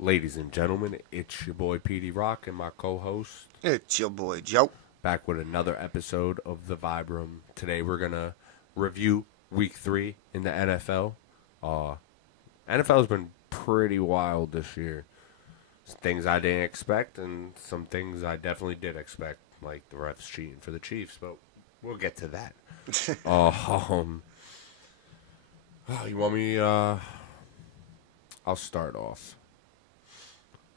Ladies and gentlemen, it's your boy PD Rock and my co-host It's your boy Joe. back with another episode of the Vibe Room. Today we're gonna review Week 3 in the NFL. NFL's been pretty wild this year. Some things I didn't expect and some things I definitely did expect, like the refs cheating for the Chiefs. But we'll get to that. You want me? I'll start off.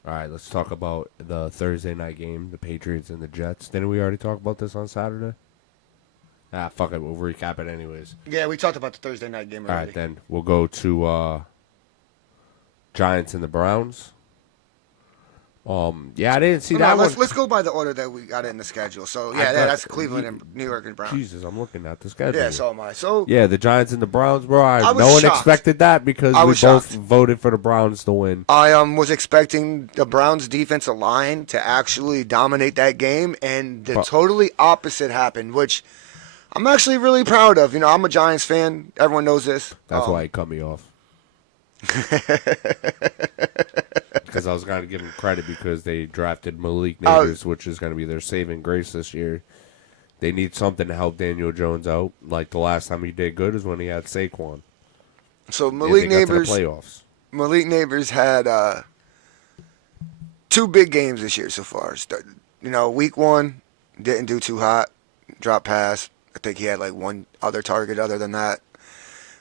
All right, let's talk about the Thursday night game, the Patriots and the Jets. Didn't we already talk about this on Saturday? Fuck it, we'll recap it anyways. Yeah, we talked about the Thursday night game All already. right, then we'll go to Giants and the Browns. I didn't see that one. Let's go by the order that we got it in the schedule. So that's Cleveland and New York and Browns. Jesus, I'm looking at the schedule. Yeah, so am I. So yeah, the Giants and the Browns, bro. I was no one shocked. expected that because I we was both shocked. voted for the Browns to win. I was expecting the Browns defensive line to actually dominate that game, and the totally opposite happened, which I'm actually really proud of. You know, I'm a Giants fan. Everyone knows this. That's why he cut me off. Because I was going to give him credit because they drafted Malik Neighbors, which is going to be their saving grace this year. They need something to help Daniel Jones out. Like the last time he did good is when he had Saquon. So They got to the Malik playoffs. Had two big games this year so far. Week 1 didn't do too hot, drop pass. I think he had like one other target other than that.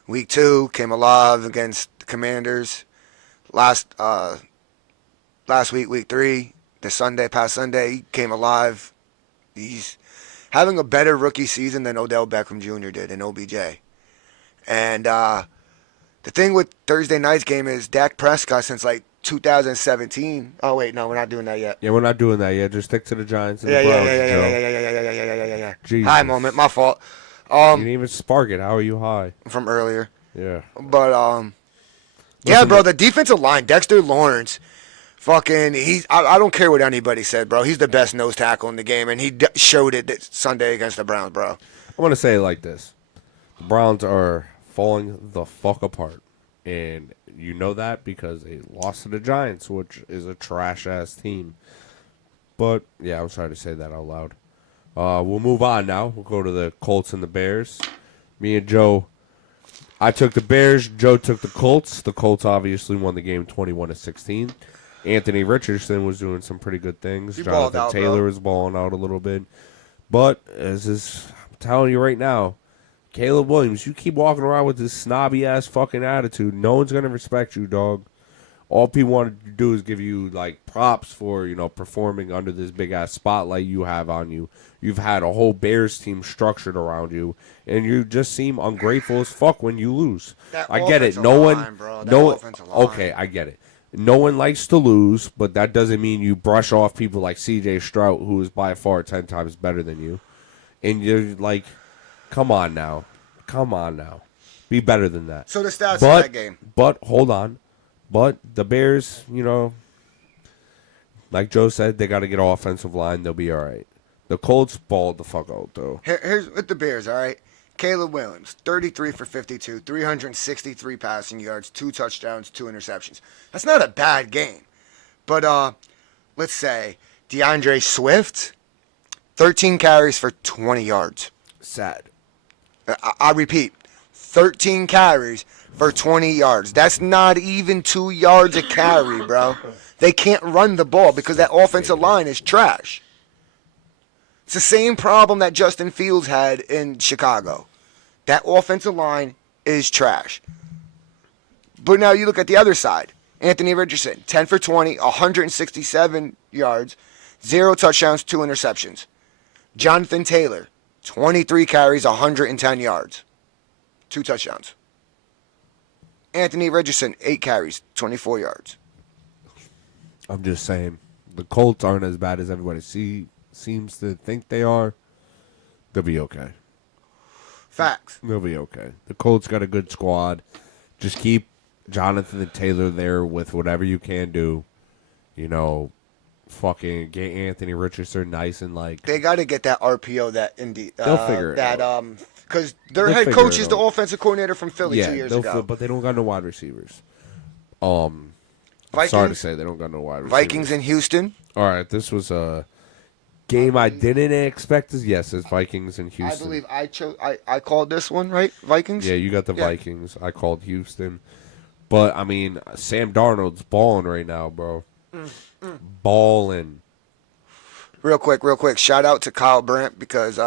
Week 2 came alive against the Commanders. Last week, week 3, past Sunday, he came alive. He's having a better rookie season than Odell Beckham Jr. did in OBJ. And the thing with Thursday night's game is Dak Prescott since like 2017. Oh wait, no, we're not doing that yet. Yeah, we're not doing that yet. Just stick to the Giants and the Browns, Joe. Yeah. Jesus. High moment, my fault. You didn't even spark it. How are you high? From earlier. Yeah. But Listen, bro, the defensive line, Dexter Lawrence, I don't care what anybody said, bro. He's the best nose tackle in the game, and he showed it that Sunday against the Browns, bro. I want to say it like this. The Browns are falling the fuck apart. And you know that because they lost to the Giants, which is a trash-ass team. But, yeah, I'm sorry to say that out loud. We'll move on now. We'll go to the Colts and the Bears. Me and Joe, I took the Bears. Joe took the Colts. The Colts obviously won the game 21-16. Anthony Richardson was doing some pretty good things. He balled Jonathan out, Taylor bro. was balling out a little bit. But, I'm telling you right now, Caleb Williams, you keep walking around with this snobby-ass fucking attitude. No one's going to respect you, dog. All people want to do is give you, like, props for, performing under this big-ass spotlight you have on you. You've had a whole Bears team structured around you, and you just seem ungrateful as fuck when you lose. That I get it. offensive No one... line, bro. That No one, offensive line. okay, I get it. No one likes to lose, but that doesn't mean you brush off people like C.J. Stroud, who is by far 10 times better than you. And you're like, come on now. Be better than that. So the stats of that game. But, hold on. But the Bears, like Joe said, they got to get an offensive line. They'll be all right. The Colts balled the fuck out, though. Here's with the Bears, all right? Caleb Williams, 33 for 52, 363 passing yards, 2 touchdowns, 2 interceptions. That's not a bad game. But let's say DeAndre Swift, 13 carries for 20 yards. Sad. I repeat, 13 carries for 20 yards. That's not even 2 yards a carry, bro. They can't run the ball because that offensive line is trash. It's the same problem that Justin Fields had in Chicago. That offensive line is trash. But now you look at the other side. Anthony Richardson, 10 for 20, 167 yards, 0 touchdowns, 2 interceptions. Jonathan Taylor, 23 carries, 110 yards, 2 touchdowns. Anthony Richardson, 8 carries, 24 yards. I'm just saying, the Colts aren't as bad as everybody seems to think they are. They'll be okay. Facts. They'll be okay. The Colts got a good squad. Just keep Jonathan Taylor there with whatever you can do. Fucking get Anthony Richardson nice and like. They got to get that RPO that Indy. They'll figure it out. Because their They'll head figure coach it is the out. offensive coordinator from Philly 2 years ago. But they don't got no wide receivers. I'm sorry to Vikings, say they don't got no wide receivers. Vikings in Houston. All right, this was a game I didn't expect. Yes, it's Vikings and Houston. I believe I chose. I called this one right. Vikings. Yeah, you got the Yeah. Vikings. I called Houston. But, I mean, Sam Darnold's balling right now, bro. Balling. Real quick. Shout out to Kyle Brandt because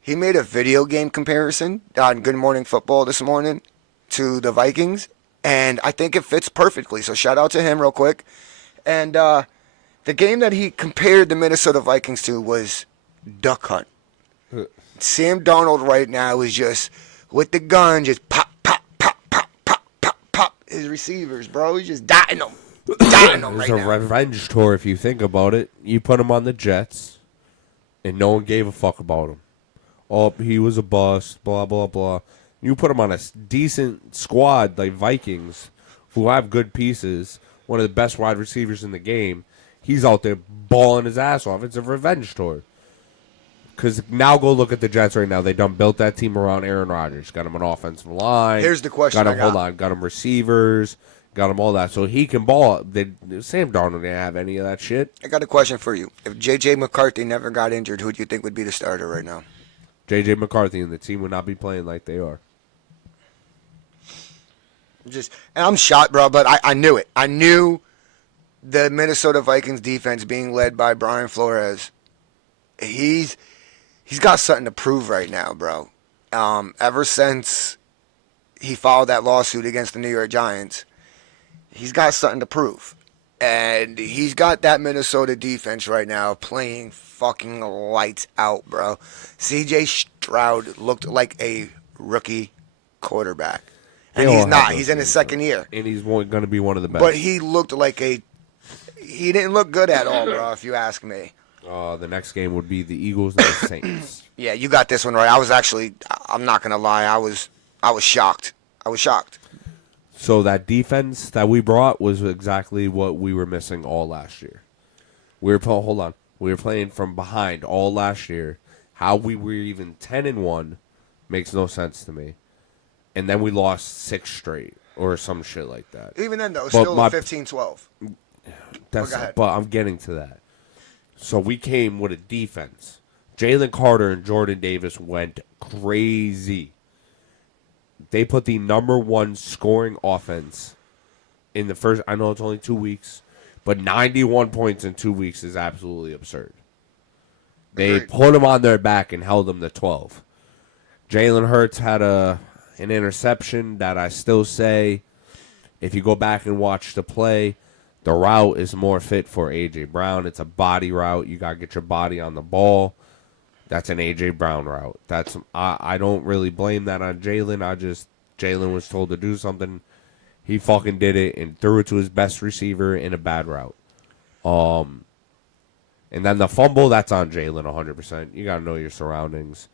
he made a video game comparison on Good Morning Football this morning to the Vikings, and I think it fits perfectly. So shout out to him real quick. And the game that he compared the Minnesota Vikings to was Duck Hunt. Sam Darnold right now is just with the gun, just pop, pop, pop, pop, pop, pop, pop. His receivers, bro, he's just dotting them. Dotting them It's right a now. revenge tour if you think about it. You put him on the Jets, and no one gave a fuck about him. Oh, he was a bust, blah, blah, blah. You put him on a decent squad like Vikings, who have good pieces, one of the best wide receivers in the game. He's out there balling his ass off. It's a revenge tour. Because now go look at the Jets right now. They done built that team around Aaron Rodgers. Got him an offensive line. Here's the question Got him, I got. hold on. Got him receivers. Got him all that. So he can ball. Sam Darnold didn't have any of that shit. I got a question for you. If J.J. McCarthy never got injured, who do you think would be the starter right now? J.J. McCarthy and the team would not be playing like they are. And I'm shocked, bro, but I knew it. I knew the Minnesota Vikings defense being led by Brian Flores. He's got something to prove right now, bro. Ever since he filed that lawsuit against the New York Giants, he's got something to prove. And he's got that Minnesota defense right now playing fucking lights out, bro. C.J. Stroud looked like a rookie quarterback. And They all he's have not. those He's in his games, second year. And he's going to be one of the best. But he looked like he didn't look good at all, bro, if you ask me. The next game would be the Eagles and the Saints. Yeah, you got this one right. I'm not going to lie, I was shocked. I was shocked. So that defense that we brought was exactly what we were missing all last year. We were playing from behind all last year. How we were even 10-1 makes no sense to me. And then we lost 6 straight or some shit like that. Even then, though, But still my- 15-12. That's go ahead. but I'm getting to that. So we came with a defense. Jalen Carter and Jordan Davis went crazy. They put the number 1 scoring offense in the first. I know it's only 2 weeks, but 91 points in 2 weeks is absolutely absurd. They Agreed. put them on their back and held them to 12. Jalen Hurts had an interception that I still say, if you go back and watch the play, the route is more fit for A.J. Brown. It's a body route. You got to get your body on the ball. That's an A.J. Brown route. I don't really blame that on Jalen. Jalen was told to do something. He fucking did it and threw it to his best receiver in a bad route. And then the fumble, that's on Jalen 100%. You got to know your surroundings.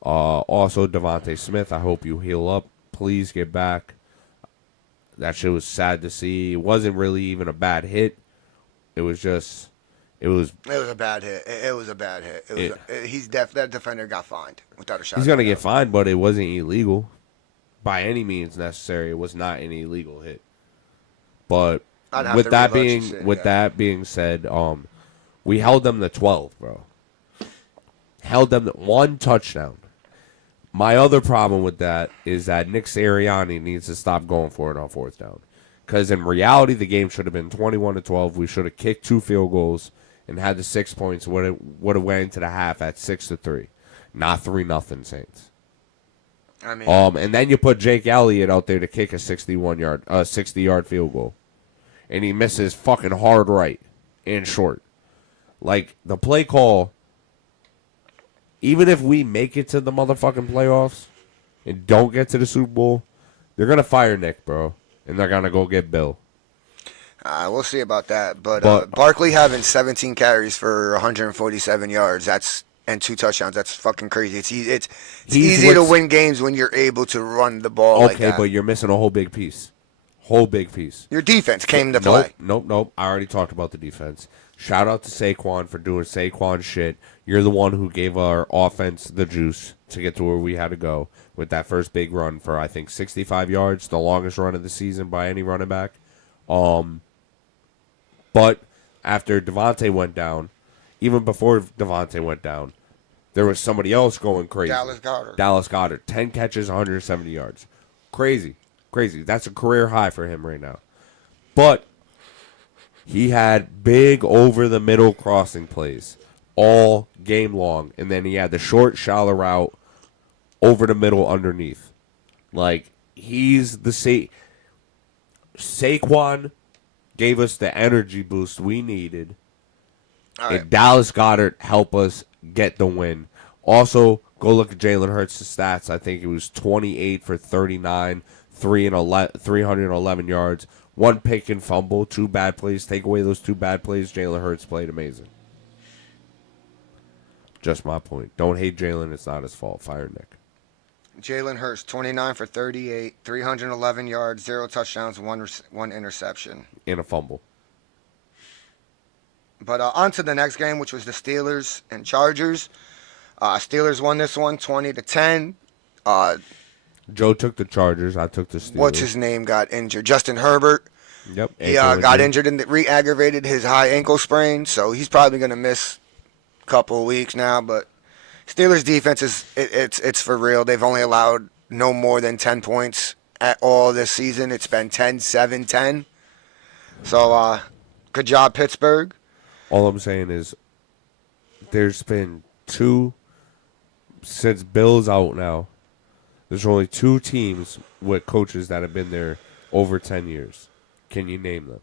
Also, Devontae Smith, I hope you heal up. Please get back. That shit was sad to see. It wasn't really even a bad hit. It was a bad hit. It was a bad hit. That defender got fined without a shot. he's going to get fined, but it wasn't illegal. By any means necessary, it was not an illegal hit. But I'd have with to that reload being your shit, with yeah. that being said, we held them to 12, bro. Held them to 1 touchdown. My other problem with that is that Nick Sirianni needs to stop going for it on 4th down. Because in reality, the game should have been 21-12. We should have kicked 2 field goals and had the 6 points. Would have went into the half at 6-3, not 3-0 Saints. I mean, And then you put Jake Elliott out there to kick a 60-yard field goal, and he misses fucking hard right and short. Like the play call. Even if we make it to the motherfucking playoffs and don't get to the Super Bowl, they're gonna fire Nick, bro, and they're gonna go get Bill. we'll see about that. But But- Barkley having 17 carries for 147 yards, and 2 touchdowns. That's fucking crazy. It's He's easy to what's- win games when you're able to run the ball like Okay, that. but you're missing a whole big piece. Whole big piece. Your defense came to play. Nope. I already talked about the defense. Shout out to Saquon for doing Saquon shit. You're the one who gave our offense the juice to get to where we had to go with that first big run for, I think, 65 yards, the longest run of the season by any running back. But after Devontae went down, even before Devontae went down, there was somebody else going crazy. Dallas Goedert. 10 catches, 170 yards. Crazy. That's a career high for him right now. But he had big over-the-middle crossing plays all game long. And then he had the short, shallow route over the middle underneath. Like, he's the Saquon gave us the energy boost we needed. Right. And Dallas Goedert helped us get the win. Also, go look at Jalen Hurts' stats. I think it was 28 for 39, 311 yards, 1 pick and fumble, 2 bad plays. Take away those 2 bad plays, Jalen Hurts played amazing. Just my point. Don't hate Jalen. It's not his fault. Fire Nick. Jalen Hurts, 29 for 38, 311 yards, 0 touchdowns, 1 interception. And a fumble. But on to the next game, which was the Steelers and Chargers. Steelers won this one 20-10. Joe took the Chargers. I took the Steelers. What's his name got injured? Justin Herbert. Yep. He got injured and re-aggravated his high ankle sprain, so he's probably going to miss a couple of weeks now. But Steelers defense it's for real. They've only allowed no more than 10 points at all this season. It's been 10-7-10. So good job, Pittsburgh. All I'm saying is there's been 2 since Bill's out now. There's only 2 teams with coaches that have been there over 10 years. Can you name them?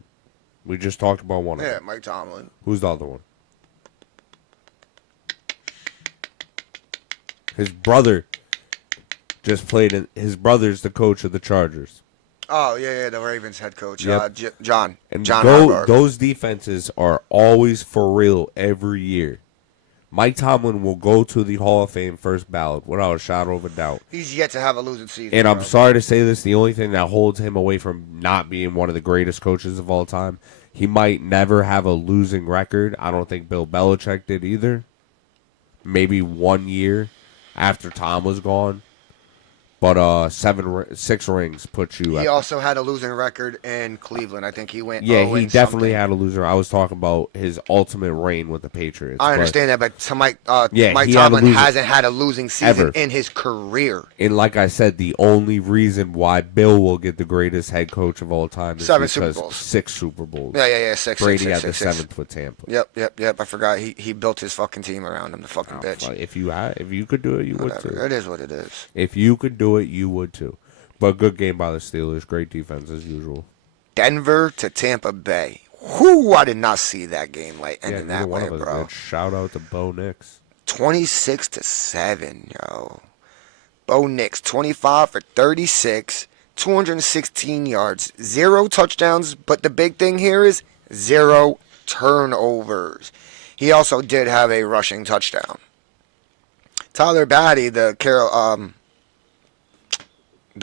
We just talked about one of them. Yeah, Mike Tomlin. Who's the other one? His brother just played in. His brother's the coach of the Chargers. Oh, yeah, the Ravens head coach, Yep. John. And John Harbaugh. those defenses are always for real every year. Mike Tomlin will go to the Hall of Fame first ballot without a shadow of a doubt. He's yet to have a losing season. And I'm sorry to say this, the only thing that holds him away from not being one of the greatest coaches of all time, he might never have a losing record. I don't think Bill Belichick did either. Maybe 1 year after Tom was gone. But 6 rings puts you. He also had a losing record in Cleveland. I think he went. Yeah, he definitely had a loser. I was talking about his ultimate reign with the Patriots. I understand that, but Mike Tomlin hasn't had a losing season in his career. And like I said, the only reason why Bill will get the greatest head coach of all time is 7 because Super Bowls. 6 Super Bowls. Yeah, 6. Brady had six, the six. 7th with Tampa. Yep. I forgot he built his fucking team around him. The fucking bitch. If you could do it, you would too. It is what it is. If you could do it, you would too. But good game by the Steelers. Great defense as usual. Denver to Tampa Bay. Whoo, I did not see that game ending that way, bro. Shout out to Bo Nix. 26-7, yo. Bo Nix, 25 for 36, 216 yards, 0 touchdowns, but the big thing here is 0 turnovers. He also did have a rushing touchdown. Tyler Batty, the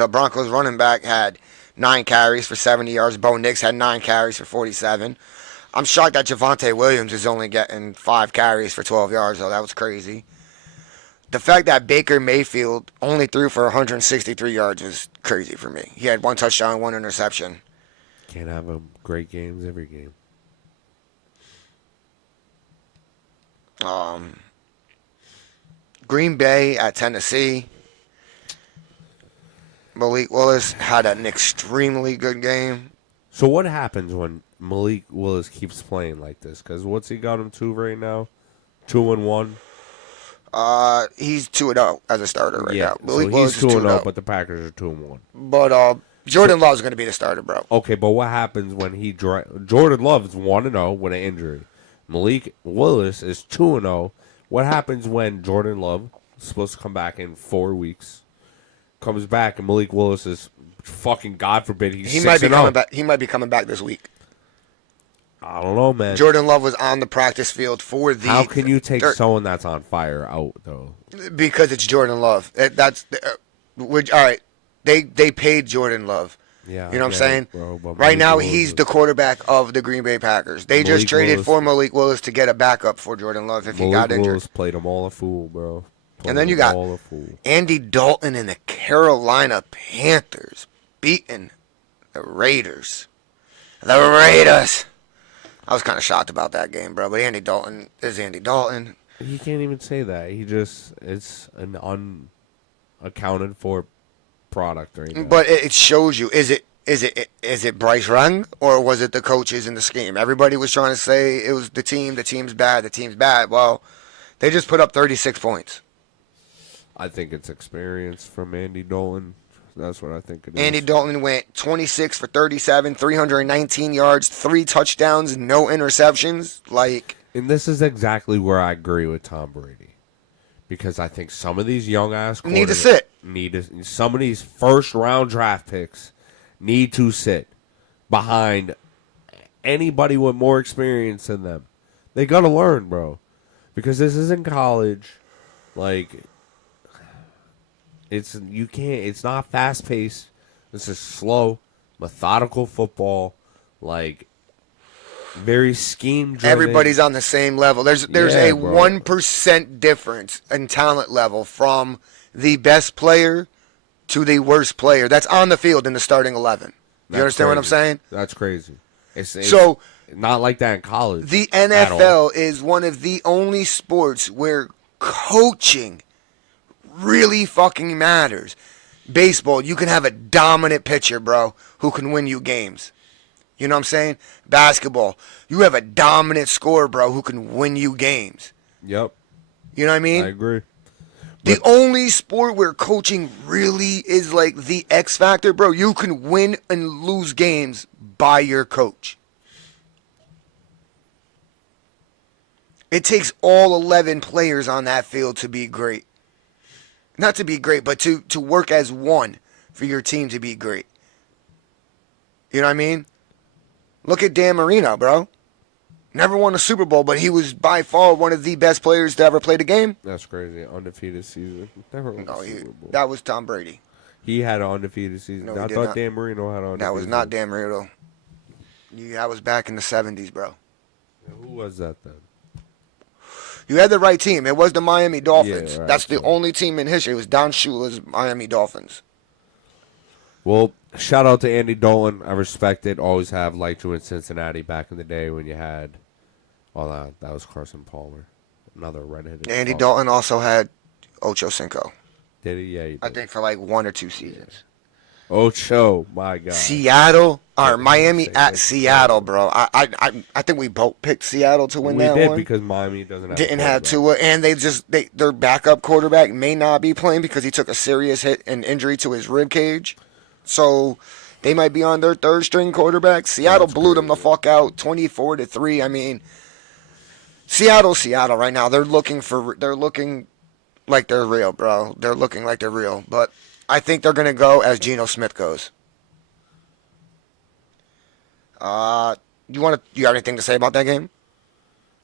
Broncos running back, had 9 carries for 70 yards. Bo Nix had 9 carries for 47. I'm shocked that Javonte Williams is only getting 5 carries for 12 yards, though. That was crazy. The fact that Baker Mayfield only threw for 163 yards was crazy for me. He had 1 touchdown, 1 interception. Can't have great games every game. Green Bay at Tennessee. Malik Willis had an extremely good game. So what happens when Malik Willis keeps playing like this? Because what's he got him to right now? 2-1. He's 2-0 as a starter right now. Malik Willis is 2-0, but the Packers are 2-1. But Jordan Love's going to be the starter, bro. Okay, but what happens when Jordan Love is 1-0 with an injury? Malik Willis is 2-0. What happens when Jordan Love is supposed to come back in 4 weeks? Comes back and Malik Willis is fucking, God forbid, he might be coming back. He might be coming back this week. I don't know, man. Jordan Love was on the practice field for the. How can you take someone that's on fire out though? Because it's Jordan Love. All right. They paid Jordan Love. Yeah, you know what I'm saying? Bro, right now, he's the quarterback of the Green Bay Packers. They just traded for Malik Willis to get a backup for Jordan Love if he got injured. Malik Willis played them all a fool, bro. And then you got Andy Dalton and the Carolina Panthers beating the Raiders. The Raiders. I was kind of shocked about that game, bro. But Andy Dalton is Andy Dalton. He can't even say that. It's an unaccounted for product right now. But it shows you, is it Bryce Young, or was it the coaches in the scheme? Everybody was trying to say it was the team's bad. Well, they just put up 36 points. I think it's experience from Andy Dalton. That's what I think it is. Andy Dalton went 26 for 37, 319 yards, 3 touchdowns, no interceptions. And this is exactly where I agree with Tom Brady. Because I think some of these young ass Need to sit. Some of these first round draft picks need to sit behind anybody with more experience than them. They gotta learn, bro. Because this isn't college. It's not fast paced. This is slow, methodical football, very scheme driven. Everybody's on the same level. There's a bro. 1% difference in talent level from the best player to the worst player that's on the field in the starting 11. You understand what I'm saying? That's crazy. It's So not like that in college. the at all. NFL is one of the only sports where coaching really fucking matters. Baseball, you can have a dominant pitcher, bro, who can win you games. You know what I'm saying? Basketball, you have a dominant scorer, bro, who can win you games. Yep, You know what I mean? I agree. The only sport where coaching really is like the X factor, bro, you can win and lose games by your coach. It takes all 11 players on that field to be great. Not to be great, but to work as one for your team to be great. You know what I mean? Look at Dan Marino, bro. Never won a Super Bowl, but he was by far one of the best players to ever play the game. That's crazy. Undefeated season. Never won No, a Super Bowl. that was Tom Brady. He had an undefeated season. No, he I did thought not. Dan Marino had an undefeated That was not season. Dan Marino. That was back in the 70s, bro. Who was that then? You had the right team. It was the Miami Dolphins. Yeah, right, That's the so- only team in history. It was Don Shula's Miami Dolphins. Well, shout out to Andy Dalton. I respect it. Always have liked you in Cincinnati back in the day when you had. Oh, that was Carson Palmer, another redheaded. Andy fuck. Dalton also had Ocho Cinco. Did he? Yeah, he did. I think for like 1 or 2 seasons. Ocho, my God. Seattle or Miami Say at that. Seattle, bro. I think we both picked Seattle to win we that did one. because Miami doesn't have. Didn't a have quarterback. Tua, and their backup quarterback may not be playing because he took a serious hit and injury to his rib cage, so they might be on their third string quarterback. Seattle That's blew them the crazy. fuck out, 24-3. I mean, Seattle right now. They're looking like they're real, bro. They're looking like they're real, but I think they're gonna go as Geno Smith goes. You have anything to say about that game?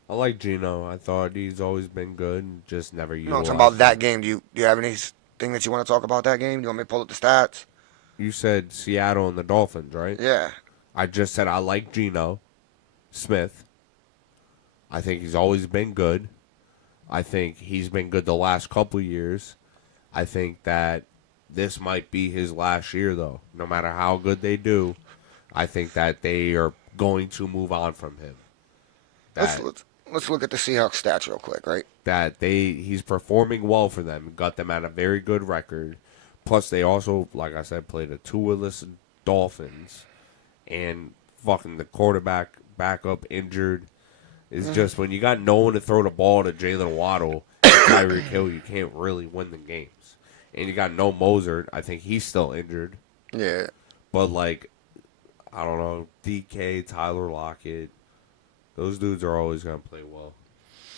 I like Gino. I thought he's always been good, and just never used. No, I'm talking about that game. Do you have anything that you want to talk about that game? Do you want me to pull up the stats? You said Seattle and the Dolphins, right? Yeah. I just said I like Geno Smith. I think he's always been good. I think he's been good the last couple years. I think that this might be his last year, though. No matter how good they do, I think that they are going to move on from him. Let's look at the Seahawks stats real quick, right? He's performing well for them. Got them at a very good record. Plus, they also, like I said, played a two-less Dolphins, and fucking the quarterback backup injured. It's just when you got no one to throw the ball to Jalen Waddle and Tyreek Hill, you can't really win the games. And you got no Mozart. I think he's still injured. Yeah. But, I don't know, DK, Tyler Lockett, those dudes are always going to play well.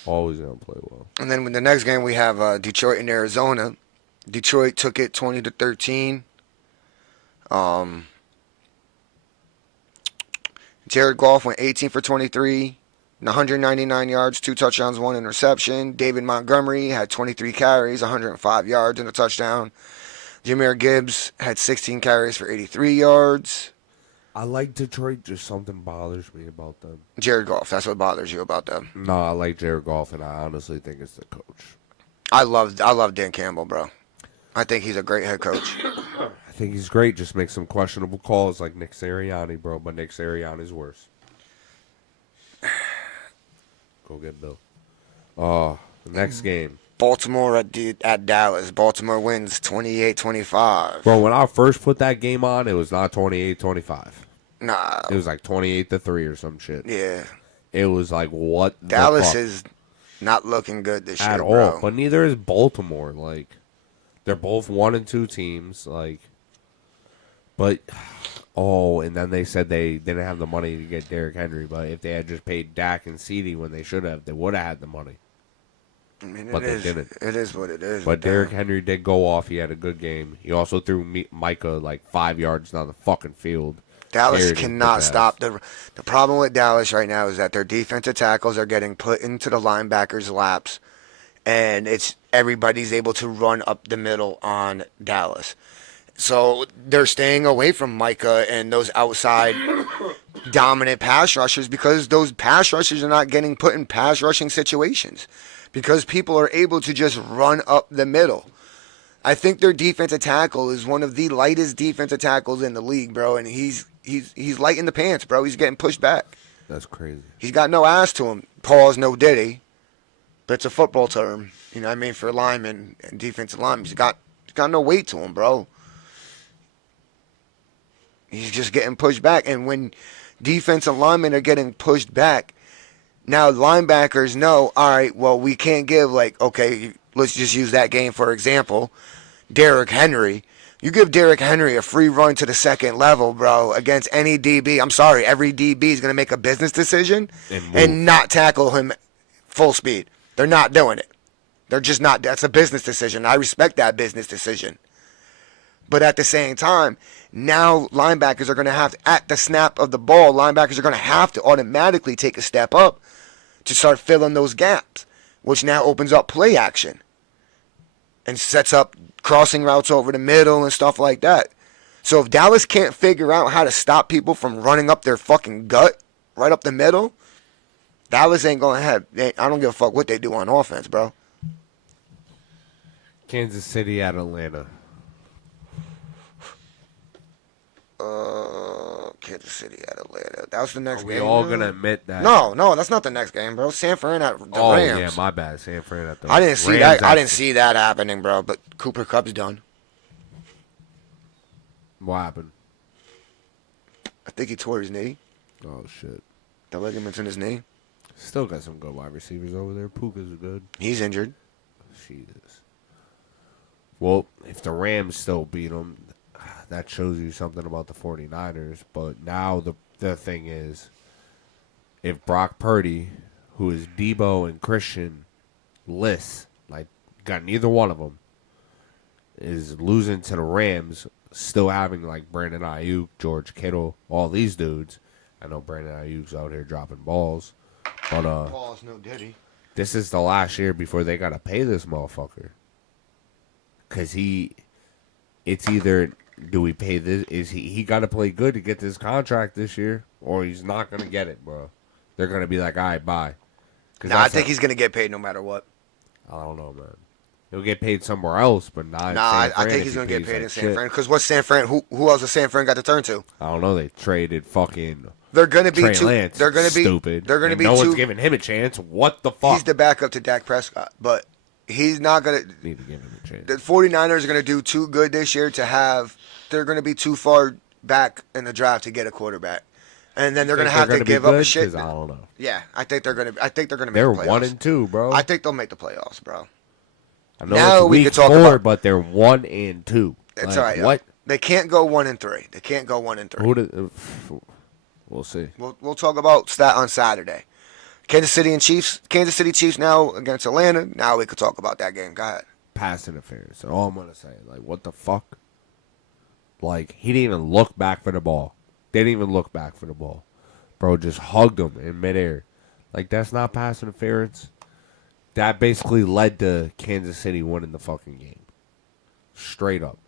Always going to play well. And then with the next game we have Detroit and Arizona. Detroit took it 20-13. Jared Goff went 18 for 23, 199 yards, 2 touchdowns, 1 interception. David Montgomery had 23 carries, 105 yards and a touchdown. Jahmyr Gibbs had 16 carries for 83 yards. I like Detroit, just something bothers me about them. Jared Goff, that's what bothers you about them. No, I like Jared Goff, and I honestly think it's the coach. I love Dan Campbell, bro. I think he's a great head coach. I think he's great, just makes some questionable calls like Nick Sirianni, bro, but Nick Sirianni's worse. Go get Bill. Next game. Baltimore at Dallas. Baltimore wins 28-25. Bro, when I first put that game on, it was not 28-25. Nah. It was like 28-3 or some shit. Yeah. It was like, what Dallas the fuck? is not looking good this At year, all. bro. But neither is Baltimore. Like, they're both 1 and 2 teams. Like, but, and then they said they didn't have the money to get Derrick Henry. But if they had just paid Dak and CeeDee when they should have, they would have had the money. I mean, But they didn't. It is what it is. But Derrick Henry did go off. He had a good game. He also threw Micah like 5 yards down the fucking field. Dallas Carried his cannot bitch stop. ass. The problem with Dallas right now is that their defensive tackles are getting put into the linebackers' laps, and it's everybody's able to run up the middle on Dallas. So they're staying away from Micah and those outside dominant pass rushers because those pass rushers are not getting put in pass rushing situations because people are able to just run up the middle. I think their defensive tackle is one of the lightest defensive tackles in the league, bro, and he's light in the pants, bro. He's getting pushed back. That's crazy. He's got no ass to him. Pause, no diddy. But it's a football term, you know what I mean, for linemen and defensive linemen. He's got no weight to him, bro. He's just getting pushed back. And when defensive linemen are getting pushed back, now linebackers know, all right, well, we can't give, like, okay, let's just use that game for example. Derrick Henry. You give Derrick Henry a free run to the second level, bro, against any DB. I'm sorry, every DB is going to make a business decision and not tackle him full speed. They're not doing it. They're just not. That's a business decision. I respect that business decision. But at the same time, now linebackers are going to have to, at the snap of the ball, linebackers are going to have to automatically take a step up to start filling those gaps, which now opens up play action and sets up crossing routes over the middle and stuff like that. So if Dallas can't figure out how to stop people from running up their fucking gut right up the middle, Dallas ain't going to have, I don't give a fuck what they do on offense, bro. Kansas City at Atlanta. Kansas City at Atlanta. That was the next Are game. we all bro? going to admit that? No, that's not the next game, bro. San Fran at the Rams. Yeah, my bad. San Fran at the I didn't see Rams that. I at- didn't see that happening, bro. But Cooper Kupp's done. What happened? I think he tore his knee. Oh, shit. The ligaments in his knee. Still got some good wide receivers over there. Puka's good. He's injured. Jesus. Well, if the Rams still beat them, that shows you something about the 49ers. But now the thing is, if Brock Purdy, who is Debo and Christian lists, like got neither one of them, is losing to the Rams, still having like Brandon Ayuk, George Kittle, all these dudes. I know Brandon Ayuk's out here dropping balls, but Paul's no diddy. this is the last year before they gotta pay this motherfucker. Cause it's either do we pay this? Is he got to play good to get this contract this year, or he's not gonna get it, bro? They're gonna be like, all right, bye. Nah, I think he's gonna get paid no matter what. I don't know, man. He'll get paid somewhere else, but not. Nah, in San Fran I think if he's he gonna get pays paid like in San shit. Fran. Because what's San Fran? Who else has San Fran got to turn to? I don't know. They traded fucking They're gonna be Trey too. Lance. They're gonna be stupid. They're gonna and be no too. one's giving him a chance. What the fuck? He's the backup to Dak Prescott, but he's not gonna. Need to give him a chance. The 49ers are gonna do too good this year to have. They're gonna be too far back in the draft to get a quarterback, and then they're gonna have to give up a shit. I don't know. Yeah, I think they're gonna. I think they're gonna make They're the playoffs. 1 and 2, bro. I think they'll make the playoffs, bro. I know Now it's we week could talk 4, about- but they're 1 and 2. It's Like, all right. What? They can't go 1 and 3. They can't go 1 and 3. Who did? We'll see. We'll talk about that on Saturday. Kansas City Chiefs now against Atlanta. Now we could talk about that game. Go ahead. Pass interference. All I'm gonna say, like, what the fuck? Like, he didn't even look back for the ball. They didn't even look back for the ball. Bro just hugged him in midair. Like, that's not pass interference. That basically led to Kansas City winning the fucking game. Straight up.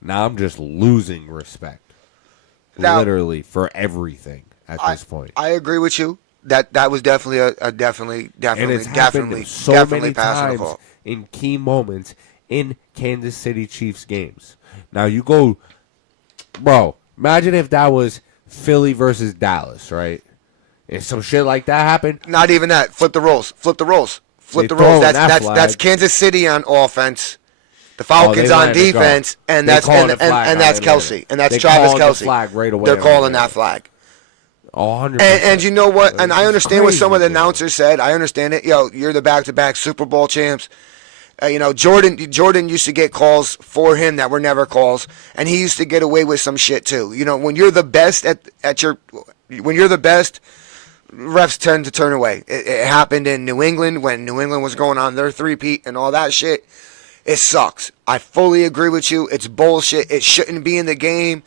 Now I'm just losing respect. Now- Literally for everything at this point. I agree with you. That was definitely a definitely And it's happened definitely so definitely many passing the times ball. in key moments in Kansas City Chiefs games. Now you go, bro, imagine if that was Philly versus Dallas, right? and some shit like that happened, Not even that. Flip the roles. Flip the roles. Flip They the roles. throwing That's that that's flag. Kansas City on offense. The Falcons they on letting it go. defense, and They that's calling and, the flag and on that's it. Kelsey, and that's They Travis calling the Kelsey. flag right away They're on calling it. that flag. 100%. And you know what? And I It's understand what some of the crazy, bro. announcers said. I understand it. Yo, you're the back-to-back Super Bowl champs. Jordan used to get calls for him that were never calls, and he used to get away with some shit too. When you're the best when you're the best, refs tend to turn away. It happened in New England when New England was going on their three-peat and all that shit. It sucks. I fully agree with you. It's bullshit. It shouldn't be in the game,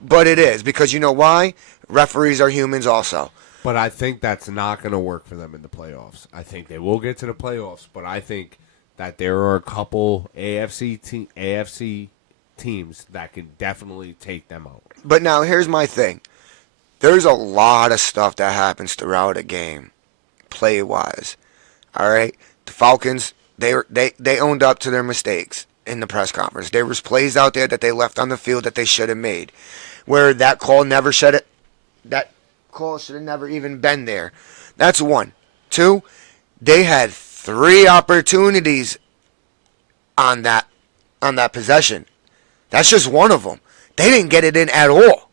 but it is because you know why? Referees are humans also. But I think that's not going to work for them in the playoffs. I think they will get to the playoffs, but I think that there are a couple AFC teams that can definitely take them out. But now here's my thing. There's a lot of stuff that happens throughout a game, play-wise. All right? The Falcons, they owned up to their mistakes in the press conference. There was plays out there that they left on the field that they should have made, where that call never should have. That call should have never even been there. That's one. Two, they had 3 opportunities on that possession. That's just one of them. They didn't get it in at all.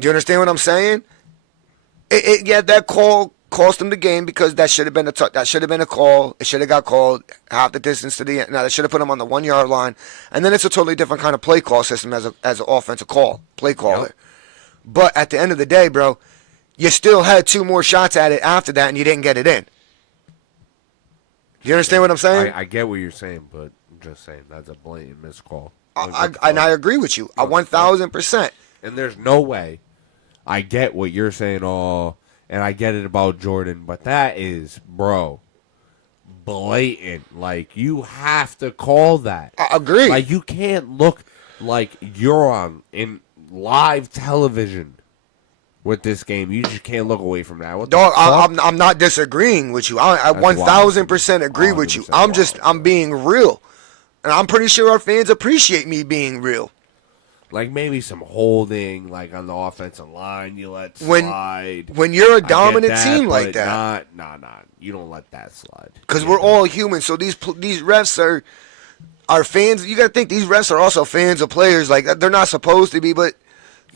Do you understand what I'm saying? Yeah, that call cost them the game because that should have been a call. It should have got called half the distance to the end. Now they should have put them on the 1 yard line, and then it's a totally different kind of play call system as an offensive play caller. Yep. But at the end of the day, bro, you still had 2 more shots at it after that, and you didn't get it in. Do you understand what I'm saying? I get what you're saying, but I'm just saying that's a blatant missed call. And I agree with you, 1,000%. And there's no way. I get what you're saying, and I get it about Jordan, but that is, bro, blatant. Like, you have to call that. I agree. Like, you can't look like you're on in live television with this game. You just can't look away from that. What the Dog, fuck? I'm not disagreeing with you. I That's 1,000% agree with you. 100% I'm being real. And I'm pretty sure our fans appreciate me being real. Like, maybe some holding, like, on the offensive line you let When- slide. When you're a I get dominant that, team like but that. Nah. You don't let that slide. Because we're all human. So these refs are fans. You got to think these refs are also fans of players. Like, they're not supposed to be, but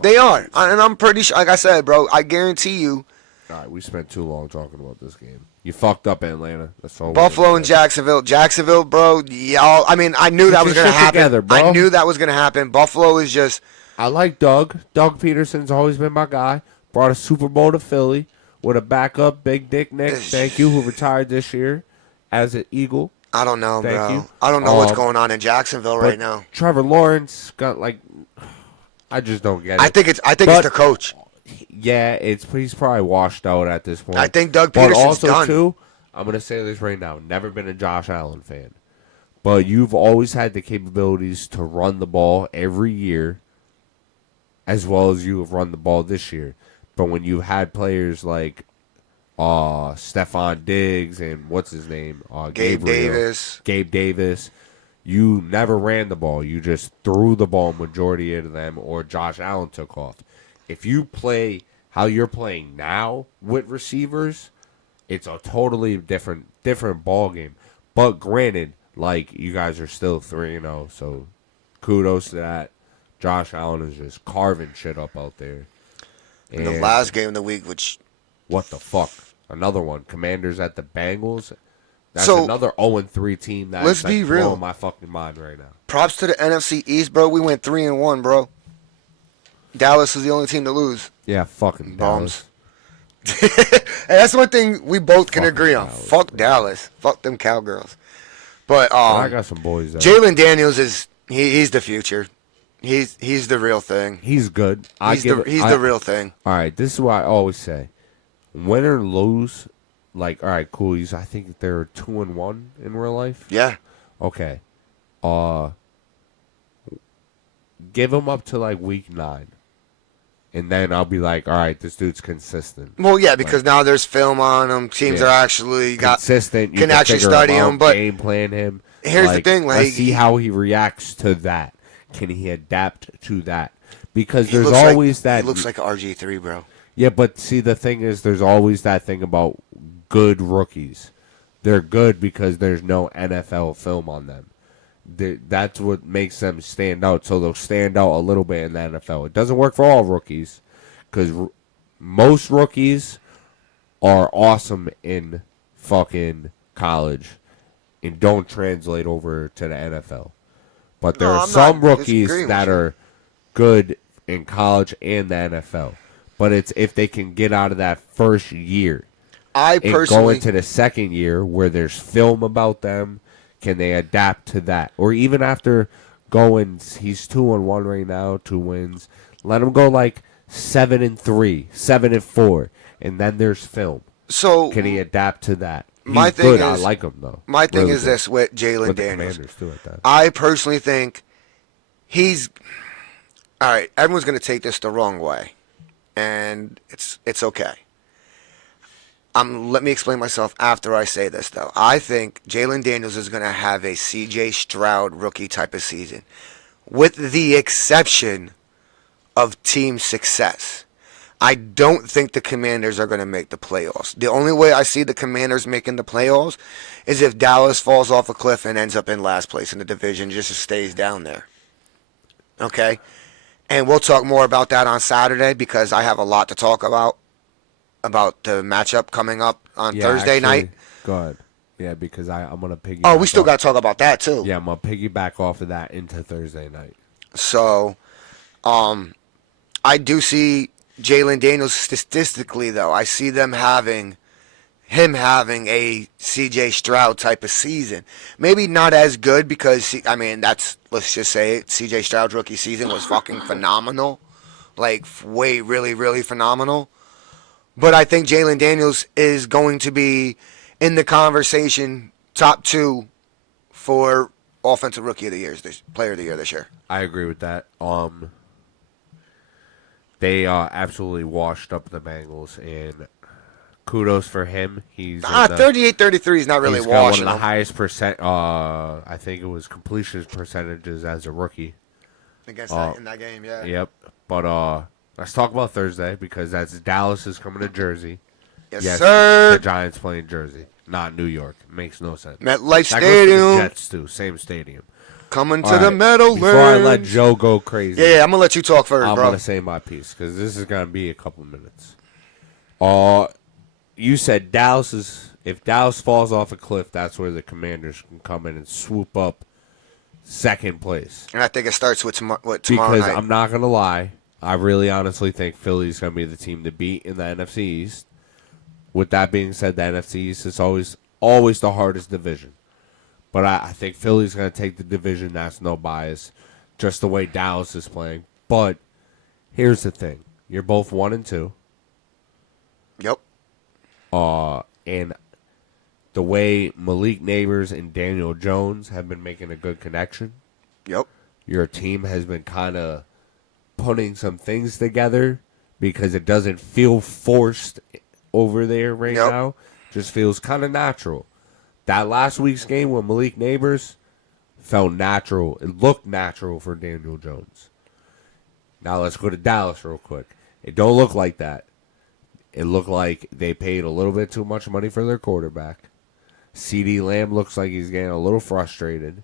they are. And I'm pretty sure, like I said, bro, I guarantee you, All right, we spent too long talking about this game. You fucked up, Atlanta. That's all. Buffalo and Jacksonville, bro. Y'all, I mean, I knew that was your going to shit happen. together, bro. I knew that was going to happen. Buffalo is just. I like Doug. Doug Peterson's always been my guy. Brought a Super Bowl to Philly with a backup, Big Dick Nick. Thank you, who retired this year as an Eagle. I don't know, Thank bro. you. I don't know what's going on in Jacksonville But right now. Trevor Lawrence got like, I just don't get it. I think it's But- the coach. Yeah, he's probably washed out at this point. I think Doug But Peterson's also done. too, I'm gonna say this right now. Never been a Josh Allen fan, but you've always had the capabilities to run the ball every year, as well as you have run the ball this year. But when you had players like Stephon Diggs and what's his name, Gabe Davis, you never ran the ball. You just threw the ball majority of them, or Josh Allen took off. If you play how you're playing now with receivers, it's a totally different ball game. But granted, like, you guys are still 3-0, so kudos to that. Josh Allen is just carving shit up out there. In the And last game of the week, which what the fuck? Another one. Commanders at the Bengals. That's So, another 0-3 team that's let's like be real. blowing my fucking mind right now. props to the NFC East, bro. We went 3-1, bro. Dallas is the only team to lose. Yeah, fucking Bums. Dallas. And that's one thing we both can Fucking agree on. Dallas, Fuck bro. Dallas. Fuck them cowgirls. But I got some boys there. Jalen Daniels he's the future. He's the real thing. He's good. He's the real thing. All right, this is what I always say: win or lose, like, all right, cool. I think they're 2-1 in real life. Yeah. Okay. Give him up to like week 9, and then I'll be like, all right, this dude's consistent. Well, yeah, because now there's film on him. Teams Yeah. are actually Consistent. You can actually figure study out, him. But game plan him. here's the thing, like, let's see how he reacts to that. Can he adapt to that? Because he there's looks always like, that. He looks like RG3, bro. Yeah, but see, the thing is, there's always that thing about good rookies. They're good because there's no NFL film on them. That's what makes them stand out. So they'll stand out a little bit in the NFL. It doesn't work for all rookies because most rookies are awesome in fucking college and don't translate over to the NFL. But there No, are I'm some not rookies disagreeing with that you. are good in college and the NFL. But it's if they can get out of that first year I and go personally, into the second year where there's film about them, can they adapt to that? Or even after going, he's 2-1 right now, 2 wins. Let him go like 7-3, 7-4, and then there's film. so Can he adapt to that? my He's thing good. I is- like him though. my thing Really is good. this with Jalen With the Daniels. Commanders too at that. I personally think he's all right. Everyone's going to take this the wrong way, and it's okay. Let me explain myself after I say this, though. I think Jalen Daniels is going to have a C.J. Stroud rookie type of season, with the exception of team success. I don't think the Commanders are going to make the playoffs. The only way I see the Commanders making the playoffs is if Dallas falls off a cliff and ends up in last place in the division, just stays down there. Okay? And we'll talk more about that on Saturday because I have a lot to talk about the matchup coming up on Thursday night. Go ahead. Yeah, because I'm gonna piggyback. Oh, we still off- got to talk about that too. Yeah, I'm gonna piggyback off of that into Thursday night. So, I do see Jalen Daniels statistically, though. I see him having a C.J. Stroud type of season. Maybe not as good because let's just say it. C.J. Stroud's rookie season was fucking phenomenal, like way really really phenomenal. But I think Jalen Daniels is going to be in the conversation top 2 for offensive rookie of the year, player of the year this year. I agree with that. They absolutely washed up the Bengals, and kudos for him. He's in the- 38-33 is not really he's got one washing of the him highest percent. I think it was completion percentages as a rookie. against that in that game. Yeah. Yep. But let's talk about Thursday because that's Dallas is coming to Jersey. Yes, The sir. Giants playing Jersey, not New York. Makes no sense. MetLife That goes to the Stadium Jets too. Same stadium. coming to All the right, Meadowlands. Before I let Joe go crazy, Yeah, I'm gonna let you talk first, I'm bro. gonna say my piece because this is gonna be a couple minutes. You said Dallas is if Dallas falls off a cliff, that's where the Commanders can come in and swoop up second place. And I think it starts with tomorrow Because night. I'm not gonna lie, I really honestly think Philly's gonna be the team to beat in the NFC East. With that being said, the NFC East is always the hardest division. But I think Philly's going to take the division. That's no bias. Just the way Dallas is playing. But here's the thing. You're both 1-2. Yep. And the way Malik Neighbors and Daniel Jones have been making a good connection. Yep. Your team has been kind of putting some things together because it doesn't feel forced over there right Yep. now. Just feels kind of natural. That last week's game with Malik Neighbors felt natural. It looked natural for Daniel Jones. Now let's go to Dallas real quick. It don't look like that. It looked like they paid a little bit too much money for their quarterback. CeeDee Lamb looks like he's getting a little frustrated.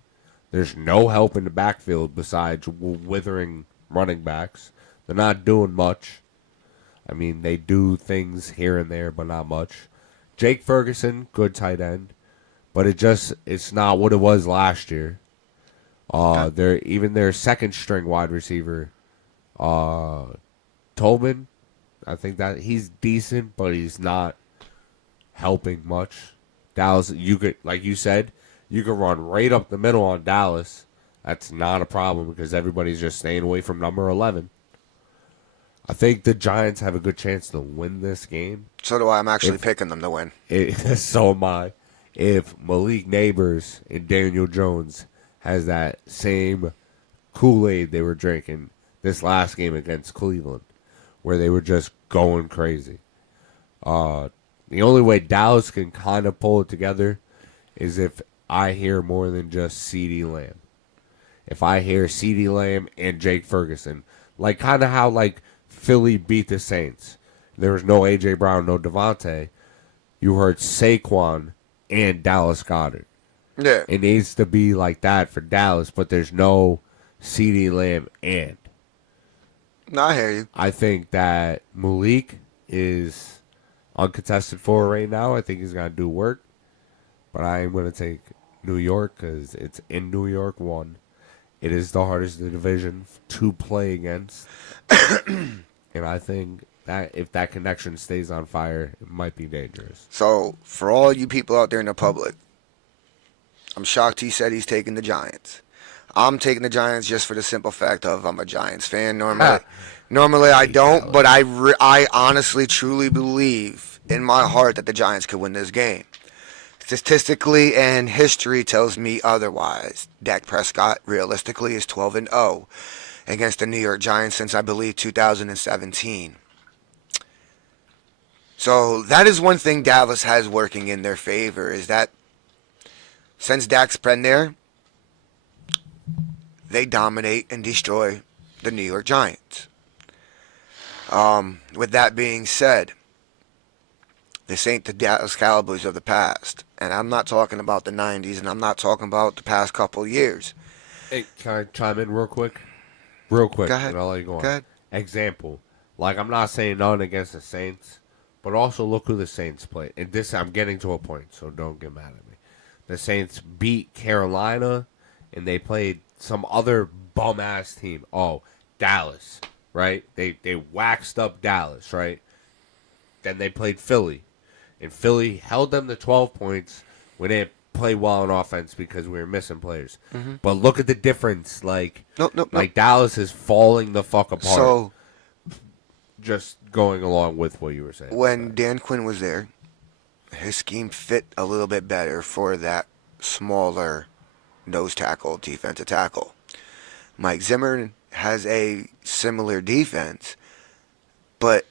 There's no help in the backfield besides withering running backs. They're not doing much. I mean, they do things here and there, but not much. Jake Ferguson, good tight end. But it's not what it was last year. Their second string wide receiver, Tobin, I think that he's decent, but he's not helping much. Dallas, you could, like you said, you could run right up the middle on Dallas. That's not a problem because everybody's just staying away from number 11. I think the Giants have a good chance to win this game. So do I. I'm actually picking them to win. So am I. If Malik Neighbors and Daniel Jones has that same Kool-Aid they were drinking this last game against Cleveland, where they were just going crazy. The only way Dallas can kind of pull it together is if I hear more than just CeeDee Lamb. If I hear CeeDee Lamb and Jake Ferguson, like kind of how like Philly beat the Saints. there was no A.J. Brown, no Devontae, you heard Saquon and Dallas Goedert. Yeah. It needs to be like that for Dallas, but there's no CeeDee Lamb and. No, I hear you. I think that Malik is uncontested for right now. I think he's going to do work. But I am going to take New York because it's in New York, one. It is the hardest division to play against. And I think that if that connection stays on fire, it might be dangerous. So, for all you people out there in the public, I'm shocked he said he's taking the Giants. I'm taking the Giants just for the simple fact of I'm a Giants fan. Normally I don't, but I honestly, truly believe in my heart that the Giants could win this game. Statistically and history tells me otherwise. Dak Prescott, realistically, is 12-0 against the New York Giants since, I believe, 2017. So that is one thing Dallas has working in their favor, is that since Dak's been there, they dominate and destroy the New York Giants. With that being said, this ain't the Dallas Cowboys of the past. And I'm not talking about the 90s, and I'm not talking about the past couple of years. Hey, can I chime in real quick? Real quick, Go ahead. and I'll let you go on. Go ahead. Example, like I'm not saying none against the Saints, but also look who the Saints played. And this, I'm getting to a point, so don't get mad at me. The Saints beat Carolina, and they played some other bum-ass team. Oh, Dallas, right? They waxed up Dallas, right? Then they played Philly. And Philly held them to 12 points. We didn't play well on offense because we were missing players. Mm-hmm. But look at the difference. Like Nope. Dallas is falling the fuck apart. So, just going along with what you were saying. when Dan Quinn was there, his scheme fit a little bit better for that smaller nose tackle, defensive tackle. Mike Zimmer has a similar defense, but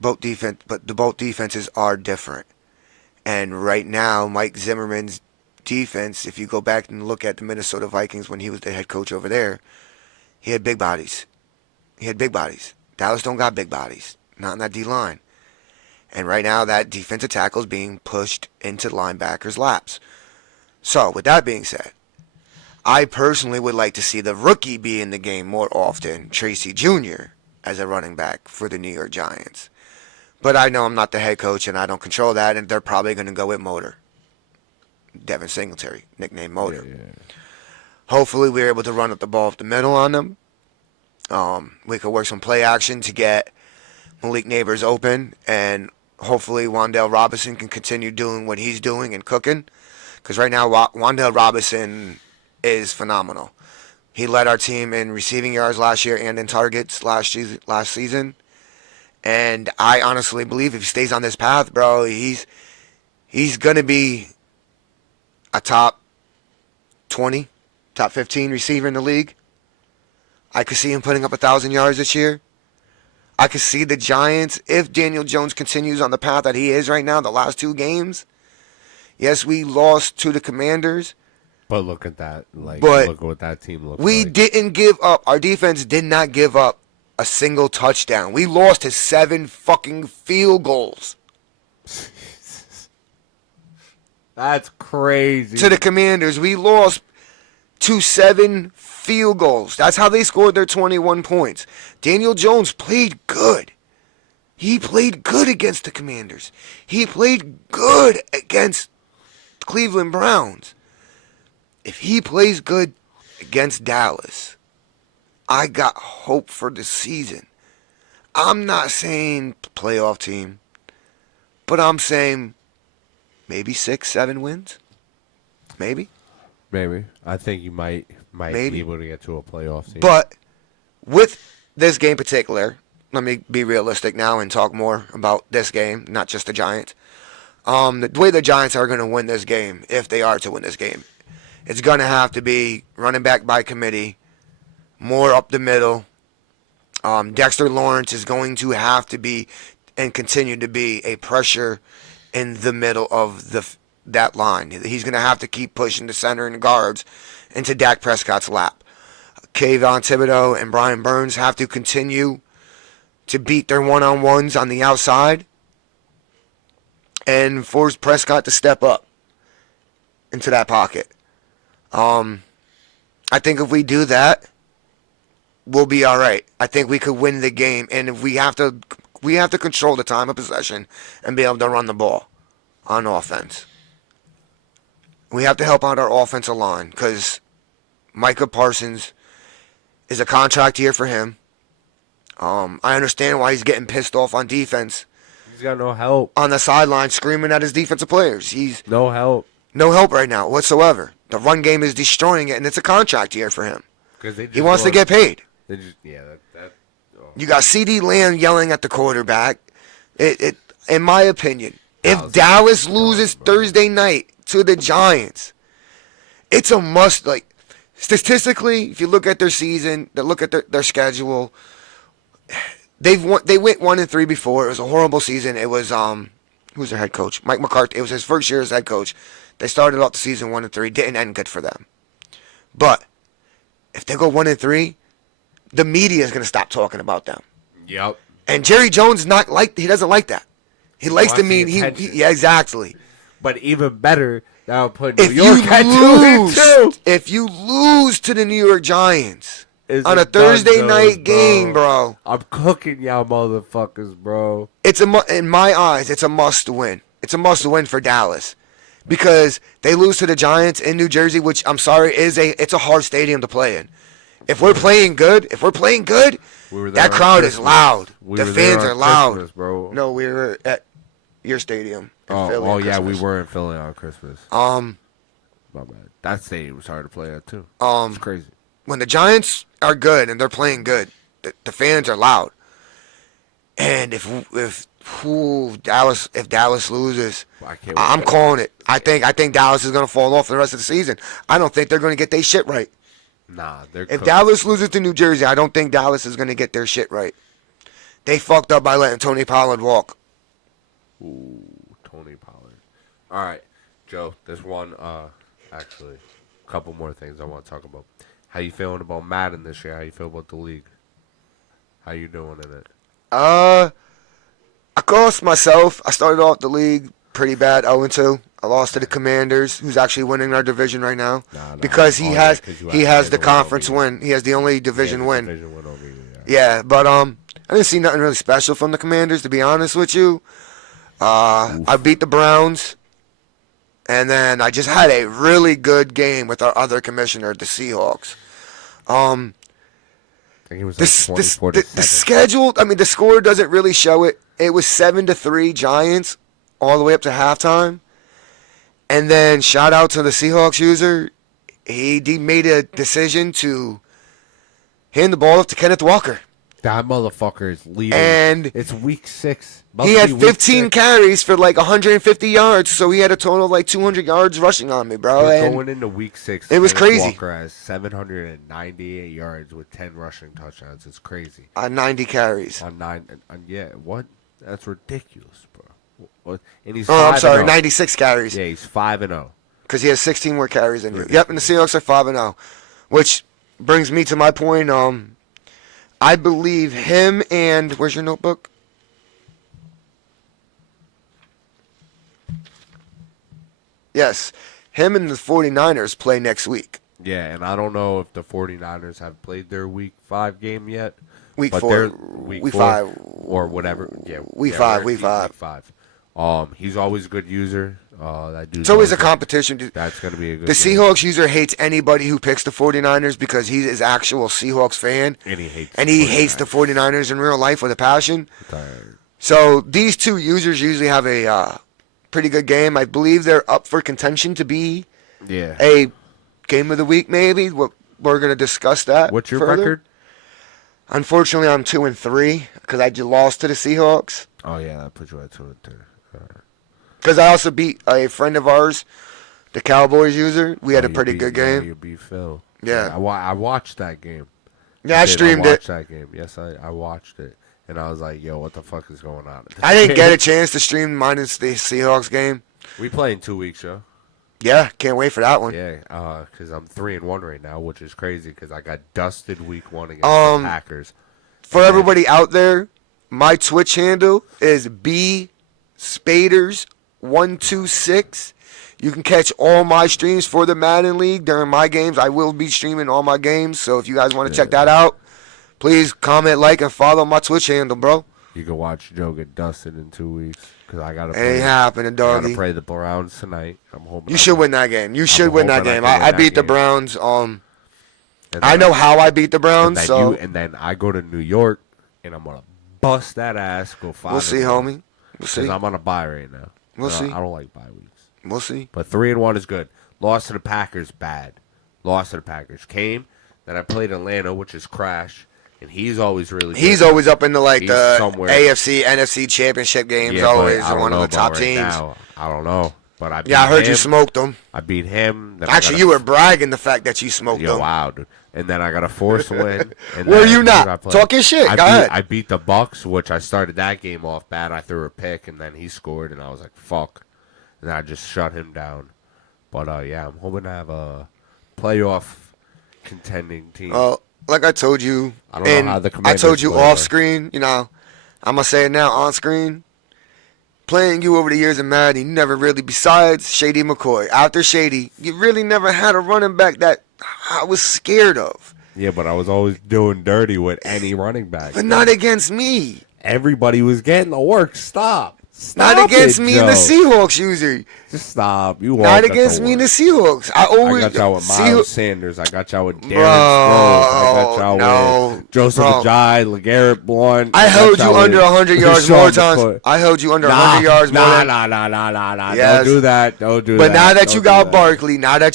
both defenses are different. And right now, Mike Zimmerman's defense, if you go back and look at the Minnesota Vikings when he was the head coach over there, he had big bodies. Dallas don't got big bodies, not in that D-line. And right now, that defensive tackle is being pushed into linebackers' laps. So, with that being said, I personally would like to see the rookie be in the game more often, Tracy Jr., as a running back for the New York Giants. But I know I'm not the head coach and I don't control that, and they're probably going to go with Motor. Devin Singletary, nicknamed Motor. Yeah. Hopefully we're able to run up the ball up the middle on them. We could work some play action to get Malik Neighbors open, and hopefully Wan'Dale Robinson can continue doing what he's doing and cooking. Because right now Wan'Dale Robinson is phenomenal. He led our team in receiving yards last year and in targets last season. And I honestly believe if he stays on this path, bro, he's going to be a top 20, top 15 receiver in the league. I could see him putting up 1,000 yards this year. I could see the Giants, if Daniel Jones continues on the path that he is right now, the last two games. Yes, we lost to the Commanders. But look at that. Look at what that team looks like. We didn't give up. Our defense did not give up a single touchdown. We lost to 7 fucking field goals. That's crazy. To the Commanders, we lost to 7 field goals. That's how they scored their 21 points. Daniel Jones played good. He played good against the Commanders. He played good against Cleveland Browns. If he plays good against Dallas, I got hope for the season. I'm not saying playoff team, but I'm saying maybe 6-7 wins. Maybe. I think you might Maybe. be able to get to a playoff team. But with this game in particular, let me be realistic now and talk more about this game, not just the Giants. The way the Giants are going to win this game, if they are to win this game, it's going to have to be running back by committee, more up the middle. Dexter Lawrence is going to have to be and continue to be a pressure in the middle of that line. He's going to have to keep pushing the center and guards into Dak Prescott's lap. Kayvon Thibodeau and Brian Burns have to continue to beat their one-on-ones on the outside and force Prescott to step up into that pocket. I think if we do that, we'll be all right. I think we could win the game, and if we have to control the time of possession and be able to run the ball on offense. We have to help out our offensive line because Micah Parsons is a contract year for him. I understand why he's getting pissed off on defense. He's got no help. On the sideline screaming at his defensive players. He's No help. no help right now whatsoever. The run game is destroying it, and it's a contract year for him. He wants to get paid. Oh. You got CeeDee Lamb yelling at the quarterback. In my opinion, if Dallas loses Thursday night to the Giants, it's a must. Like statistically, if you look at their season, look at their schedule, they went 1-3 before. It was a horrible season. It was who's their head coach? Mike McCarthy. It was his first year as head coach. They started off the season 1-3. Didn't end good for them. But if they go 1-3, the media is going to stop talking about them. Yep. And Jerry Jones he doesn't like that. He likes to mean yeah, exactly. But even better, that'll put New York at 2-2. If you lose to the New York Giants on a it Thursday done, night bro? game, bro, I'm cooking y'all motherfuckers, bro. in my eyes, it's a must win. It's a must win for Dallas. Because they lose to the Giants in New Jersey, which I'm sorry it's a hard stadium to play in. If we're playing good, that crowd is loud. The fans are loud, Christmas, bro. No, we were at your stadium. In Philly Oh on yeah, we Christmas. were in Philly on Christmas. My bad. That stadium was hard to play at too. It's crazy. When the Giants are good and they're playing good, the fans are loud. And if Dallas loses, I'm calling it. I think Dallas is going to fall off for the rest of the season. I don't think they're going to get their shit right. Nah, if Dallas loses to New Jersey, I don't think Dallas is going to get their shit right. They fucked up by letting Tony Pollard walk. Ooh, Tony Pollard. All right, Joe. There's one. Actually, a couple more things I want to talk about. How you feeling about Madden this year? How you feel about the league? How you doing in it? I cost myself. I started off the league pretty bad, 0-2. I lost to the Commanders, who's actually winning our division right now, because he has the conference win. He has the only division win. Over you, yeah, but I didn't see nothing really special from the Commanders, to be honest with you. I beat the Browns, and then I just had a really good game with our other commissioner, the Seahawks. I think it was like the schedule, the score doesn't really show it. It was 7-3 Giants all the way up to halftime. And then shout out to the Seahawks user. He made a decision to hand the ball off to Kenneth Walker. That motherfucker is leading. And it's week 6. He had 15 carries for like 150 yards, so he had a total of like 200 yards rushing on me, bro. We're going into week 6. It was crazy. Walker has 798 yards with 10 rushing touchdowns. It's crazy. On 90 carries. On 9. Yeah, what? That's ridiculous, bro. What? And he's 96 carries. Yeah, he's 5-0. Because he has 16 more carries than you. Yep, and the Seahawks are 5-0. Which brings me to my point. I believe him and... Where's your notebook? Yes. Him and the 49ers play next week. Yeah, and I don't know if the 49ers have played their week 5 game yet. Week but 4. Week 5. Or whatever. Yeah, Week 5. Week 5. He's always a good user. That dude's it's always a competition. That's going to be a good The game. Seahawks user hates anybody who picks the 49ers because he is actual Seahawks fan. And he hates the 49ers in real life with a passion. So these two users usually have a pretty good game. I believe they're up for contention to be a game of the week maybe. We're going to discuss that. What's your further. record? Unfortunately, I'm 2-3 because I just lost to the Seahawks. Oh, yeah, that puts you at 2-3. Because I also beat a friend of ours, the Cowboys user. We had a pretty good game. You beat Phil. Yeah. I watched that game. Yeah, I streamed it. I watched that game. Yes, I watched it. And I was like, yo, what the fuck is going on? I didn't get a chance to stream minus the Seahawks game. We play in 2 weeks, yo. Yeah, can't wait for that one. Yeah, because I'm 3-1 right now, which is crazy because I got dusted week 1 against the Packers. For everybody out there, My Twitch handle is bspaders126. You can catch all my streams for the Madden League during my games. I will be streaming all my games, so if you guys want to check that out, please comment, like, and follow my Twitch handle, bro. You can watch Joe get dusted in 2 weeks because I gotta. It ain't happening, I gotta doggy. play the Browns tonight. I'm hoping You should win that game. You should win that hoping I game. can win I that beat the game. Browns. And then I know how I beat the Browns, so and then I go to New York and I'm gonna bust that ass. Go 5. we'll see, homie. We'll see. Because I'm on a bye right now. We'll see. I don't like bye weeks. We'll see. But 3-1 is good. Lost to the Packers, bad. Lost to the Packers. Came. Then I played Atlanta, which is Crash, and he's always really good. He's always up in the He's the somewhere. AFC, NFC championship games. Yeah, but Always I don't one of know the top about right teams. now. I don't know. But I beat Yeah, I heard him. you smoked them. I beat him. Then Actually, you were bragging the fact that you smoked Yo, them. wow, dude. And then I got a forced win. And Were then you I not? played- Talk your shit. I Go beat, ahead. I beat the Bucks, which I started that game off bad. I threw a pick, and then he scored, and I was like, fuck. And I just shut him down. But, yeah, I'm hoping to have a playoff contending team. Like I told you, I don't know and how the I Commanders told you play, off though. screen, I'm going to say it now on screen. Playing you over the years in Madden, you never really, besides Shady McCoy, after Shady, you really never had a running back that I was scared of. Yeah, but I was always doing dirty with any running back. But not against me. Everybody was getting the work. Stop. Not against me Joe. and the Seahawks user. Just stop. You Not won't get against the me and the work. Seahawks. I I always got y'all with Seahawks- Miles Sanders. I got y'all with Darren Bro, Sproles. I got y'all no, with Joseph bro. Ajayi, LeGarrette Blount. I got held you y'all under with 100 yards Sean more times. McCoy. I held you under 100 yards more than. Nah. Yes. Don't do that. Don't do But that. now that Don't you do got that. Barkley, God, I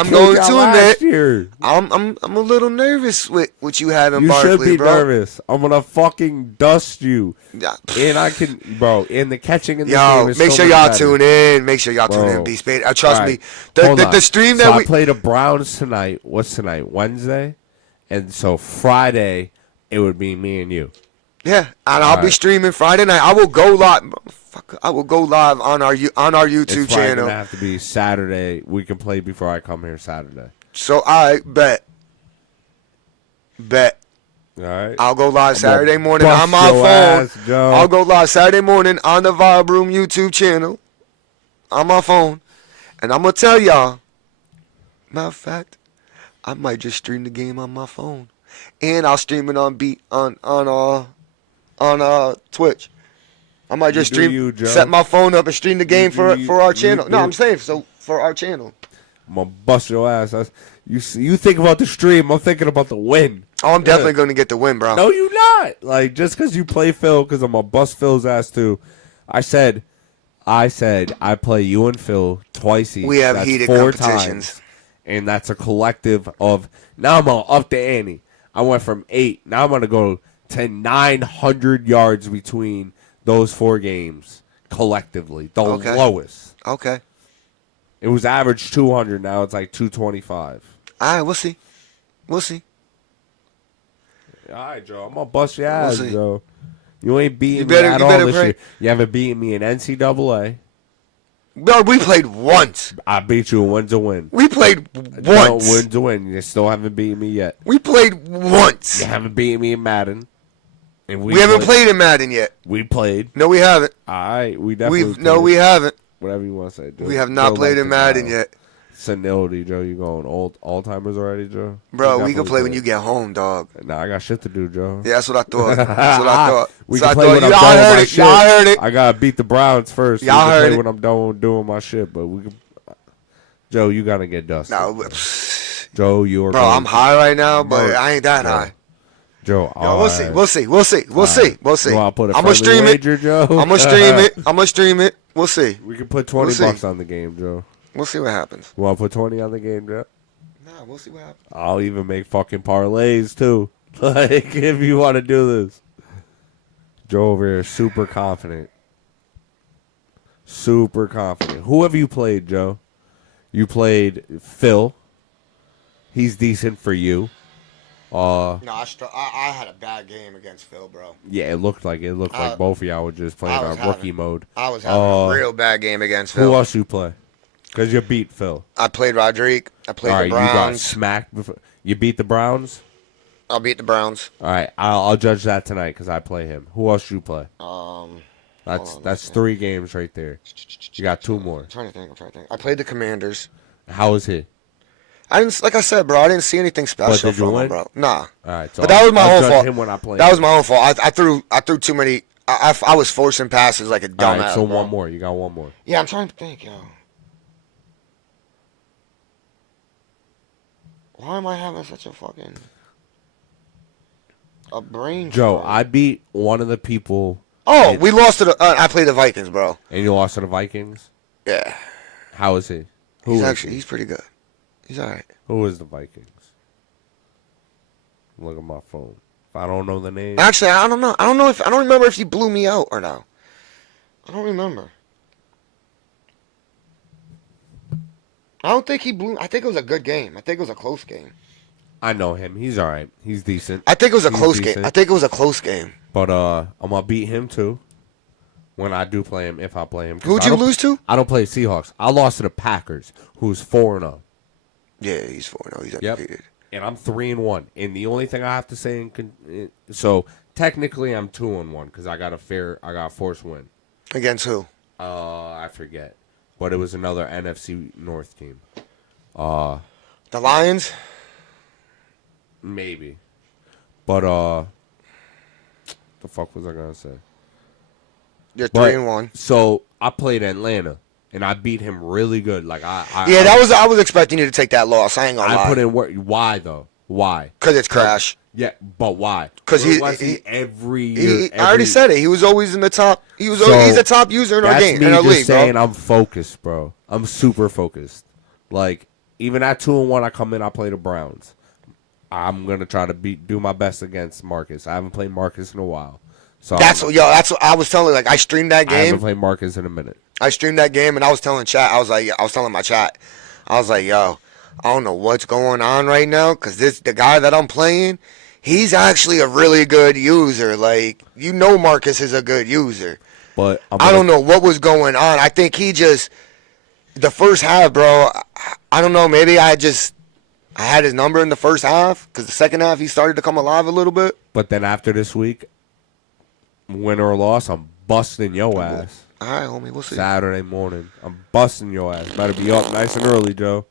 I'm killed going y'all to last admit year. I'm a little nervous with what you have in You Barkley, should be bro. nervous. I'm gonna fucking dust you. Yeah. And I can, bro. In the catching in the Yo, game is make so sure much y'all better. tune in. Make sure y'all tune Bro. in. Be spade. Trust All me. right. The Hold on. stream so that I we play the Browns tonight. What's tonight? Wednesday, and so Friday it would be me and you. and I'll be right. streaming Friday night. I will go live. Fuck, I will go live on our YouTube It's probably channel. gonna have to be Saturday. We can play before I come here Saturday. So I bet. All right. I'll go live I'm Saturday gonna morning bust on my your phone. ass, Joe. I'll go live Saturday morning on the Vibe Room YouTube channel on my phone. And I'm going to tell y'all, matter of fact, I might just stream the game on my phone. And I'll stream it on Twitch. I might just do stream, you, Joe. set my phone up and stream the game for our you channel. No, do- I'm saying so for our channel. I'm gonna bust your ass. You think about the stream. I'm thinking about the win. Oh, I'm definitely going to get the win, bro. No, you not. Like just because you play Phil, because I'm gonna bust Phil's ass too. I said I play you and Phil twice each. We have That's heated 4 competitions. times, and that's a collective of. Now I'm gonna up the ante. I went from 8. Now I'm gonna go to 900 yards between those 4 games collectively. The Okay. lowest. Okay. It was average 200. Now it's like 225. All right, we'll see. We'll see. All right, Joe. I'm gonna bust your ass, see. Joe. You ain't beating You better- me at you all better this pray. year. You haven't beaten me in NCAA. Bro, we played once. I beat you. A win's a win. We played No, once. win's a win. You still haven't beaten me yet. We played once. You haven't beaten me in Madden. And We haven't played in Madden yet. We played. No, we haven't. All right. We definitely. We haven't. Whatever you want to say, Joe. We have not Joe played likes in to Madden battle. yet. Senility, Joe. You going old Alzheimer's already, Joe? Bro, You we can definitely play when you get home, dog. Nah, I got shit to do, Joe. Yeah, that's what I thought. That's what I thought. We So can I play thought when I'm y'all done with heard my it. shit. Y'all heard it. I gotta beat the Browns first. Y'all We can heard play it. when I'm done with doing my shit, but we can. Joe, you gotta get dusted. No, Joe, you are. bro, going- I'm high right now, but Bro, I ain't that Joe. high. Joe, Yo, we'll see. We'll see. We'll see. We'll see. We'll see. You wanna put a I'm gonna friendly stream wager, it. Joe? I'm gonna stream it. I'm gonna stream it. We'll see. We can put 20 We'll see. bucks on the game, Joe. We'll see what happens. You want to put 20 on the game, Joe? Nah, we'll see what happens. I'll even make fucking parlays too. Like if you want to do this. Joe over here, super confident. Super confident. Who have you played, Joe? You played Phil. He's decent for you. No, I had a bad game against Phil, bro. Yeah, it looked like both of y'all were just playing I on was rookie having- mode. I was having a real bad game against Who Phil. else you play? Because you beat Phil. I played Rodrigue. I played All right, the you got Browns. smacked before. You beat the Browns. I'll beat the Browns. All right, I'll judge that tonight because I play him. Who else you play? That's 3 games right there. You got 2 more. I'm trying to think. I played the Commanders. How is he? I didn't, like I said, bro. I didn't see anything special But did you from win? him, bro. Nah. All right, so But that was my I'll own judge fault. him when I play That him. was my own fault. I threw too many. I was forcing passes like a All dumbass. right, so bro. one more. You got 1 more. Yeah, I'm trying to think, yo. Why am I having such a brain? Joe, fart? I beat one of the people. Oh, we lost to the. I played the Vikings, bro. And you lost to the Vikings? Yeah. How is he? He's pretty good. He's all right. Who is the Vikings? Look at my phone. If I don't know the name. Actually, I don't know. I don't remember if he blew me out or no. I don't remember. I don't think he blew. I think it was a good game. I think it was a close game. I know him. He's all right. He's decent. I think it was a He's close decent. game. I think it was a close game. But I'm gonna beat him too. When I do play him, if I play him. 'Cause Who'd I you don't- lose to? I don't play Seahawks. I lost to the Packers, who's 4-0. Yeah, he's 4-0. He's Yep. undefeated. And I'm 3-1. And the only thing I have to say, so technically I'm 2-1 because I got a forced win. Against who? I forget, but it was another NFC North team. The Lions? Maybe, but the fuck was I gonna say? You're But- 3-1. So I played Atlanta, and I beat him really good. Like Yeah, I was expecting you to take that loss. I ain't gonna I lie. put in work. Why though? Why? Because it's Crash. Yeah, but why? 'Cause Where he- was he- every year. I already said it. He was always in the top. He's a top user in our That's game, me in our just league, saying bro. I'm focused, bro. I'm super focused. Like even at 2-1, I come in. I play the Browns. I'm gonna try to do my best against Marcus. I haven't played Marcus in a while, so That's what I was telling. Like I streamed that I haven't game. played Marcus in a minute. I streamed that game, and I was telling chat. I was telling my chat. I was like, yo, I don't know what's going on right now, cause the guy that I'm playing, he's actually a really good user. Like Marcus is a good user. But I don't know what was going on. I think he just the first half, bro. I don't know. Maybe I had his number in the first half because the second half he started to come alive a little bit. But then after this week, win or loss, I'm busting your ass. All right, homie, we'll see. Saturday morning, I'm busting your ass. Better be up nice and early, Joe.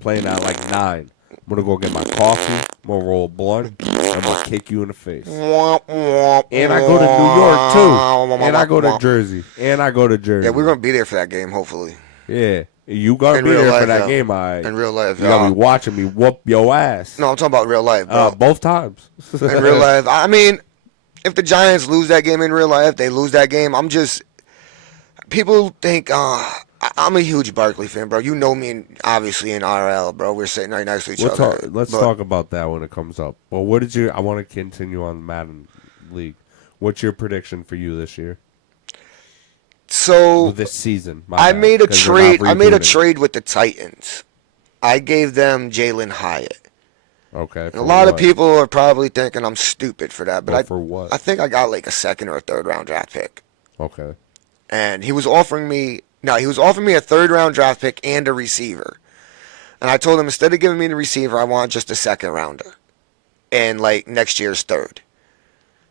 Playing at like 9. I'm gonna go get my coffee. I'm gonna roll a blunt. I'm gonna kick you in the face. And I go to New York too. And I go to Jersey. Yeah, we're gonna be there for that game, hopefully. Yeah, you gotta In be real there life, for that yo. game, all right? In real life, You gotta yo. be watching me whoop your ass. No, I'm talking about real life, bro. Both times. In real life, I mean, if the Giants lose that game in real life, they lose that game. People think I'm a huge Barkley fan, bro. You know me, obviously in RL, bro. We're sitting right next to each other. Let's talk about that when it comes up. Well, I want to continue on Madden League. What's your prediction for you this year? So This season. I made a 'cause they're not trade. I made a rebooting. trade with the Titans. I gave them Jalen Hyatt. Okay. And a lot of people are probably thinking I'm stupid for that, but Well, for what? I think I got like a second or a third round draft pick. Okay. And he was offering me a third round draft pick and a receiver. And I told him instead of giving me the receiver, I want just a second rounder and like next year's third.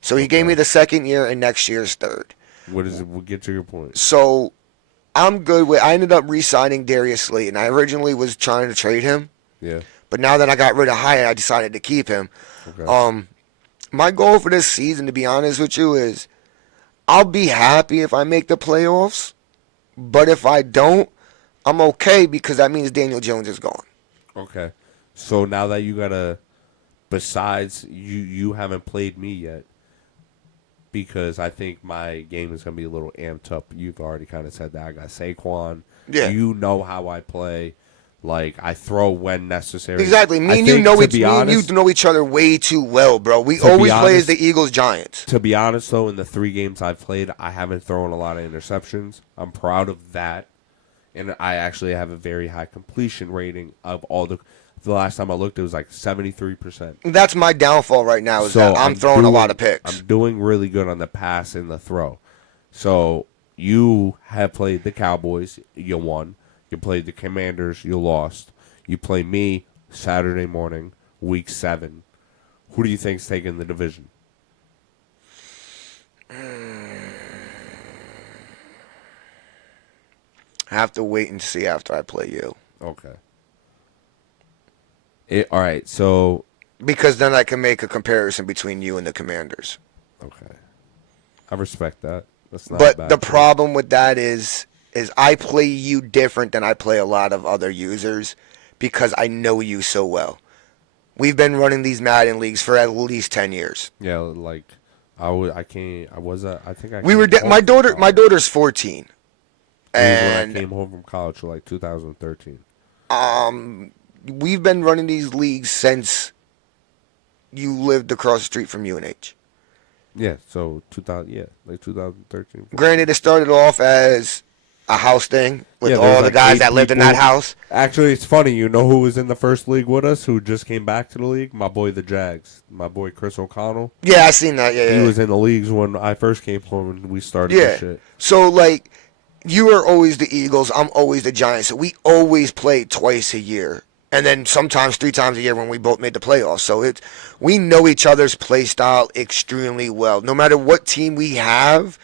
So he gave me the second year and next year's third. What is it? We'll get to your point. So I'm good with. I ended up re-signing Darius Slayton. I originally was trying to trade him, Yeah. but now that I got rid of Hyatt, I decided to keep him. Okay. My goal for this season, to be honest with you, is I'll be happy if I make the playoffs, but if I don't, I'm okay because that means Daniel Jones is gone. Okay. So now that you gotta, besides you haven't played me yet, because I think my game is gonna be a little amped up. You've already kind of said that. I got Saquon. Yeah. You know how I play. Like I throw when necessary. Exactly. Me and you know each other way too well, bro. We To be always play as honest- the Eagles Giants. To be honest, though, in the 3 games I've played, I haven't thrown a lot of interceptions. I'm proud of that. And I actually have a very high completion rating of all the last time I looked, it was like 73%. That's my downfall right now is So that I'm throwing a lot of picks. I'm doing really good on the pass and the throw. So you have played the Cowboys, you won. You played the Commanders, you lost. You play me Saturday morning, week 7. Who do you think's taking the division? I have to wait and see after I play you. Okay. All right, so Because then I can make a comparison between you and the Commanders. okay, I respect that. That's not But bad. the problem with that is I play you different than I play a lot of other users because I know you so well. We've been running these Madden leagues for at least 10 years. Yeah, like I can't. I was. I think I. We were came home my from daughter. My college. daughter's 14, It was when I and came home from college, for like 2013. we've been running these leagues since you lived across the street from UNH. Yeah, so 2000. Yeah, like 2013. Granted, it started off as a house thing with Yeah, there was all the like guys 8 that lived in that people. house. Actually, it's funny. You know who was in the first league with us? Who just came back to the league? My boy, the Jags. My boy, Chris O'Connell. Yeah, I seen that. Yeah, He yeah. was in the leagues when I first came home and we started Yeah. this shit. So like, you are always the Eagles. I'm always the Giants. So we always play twice a year, and then sometimes 3 times a year when we both made the playoffs. So we know each other's play style extremely well. No matter what team we have,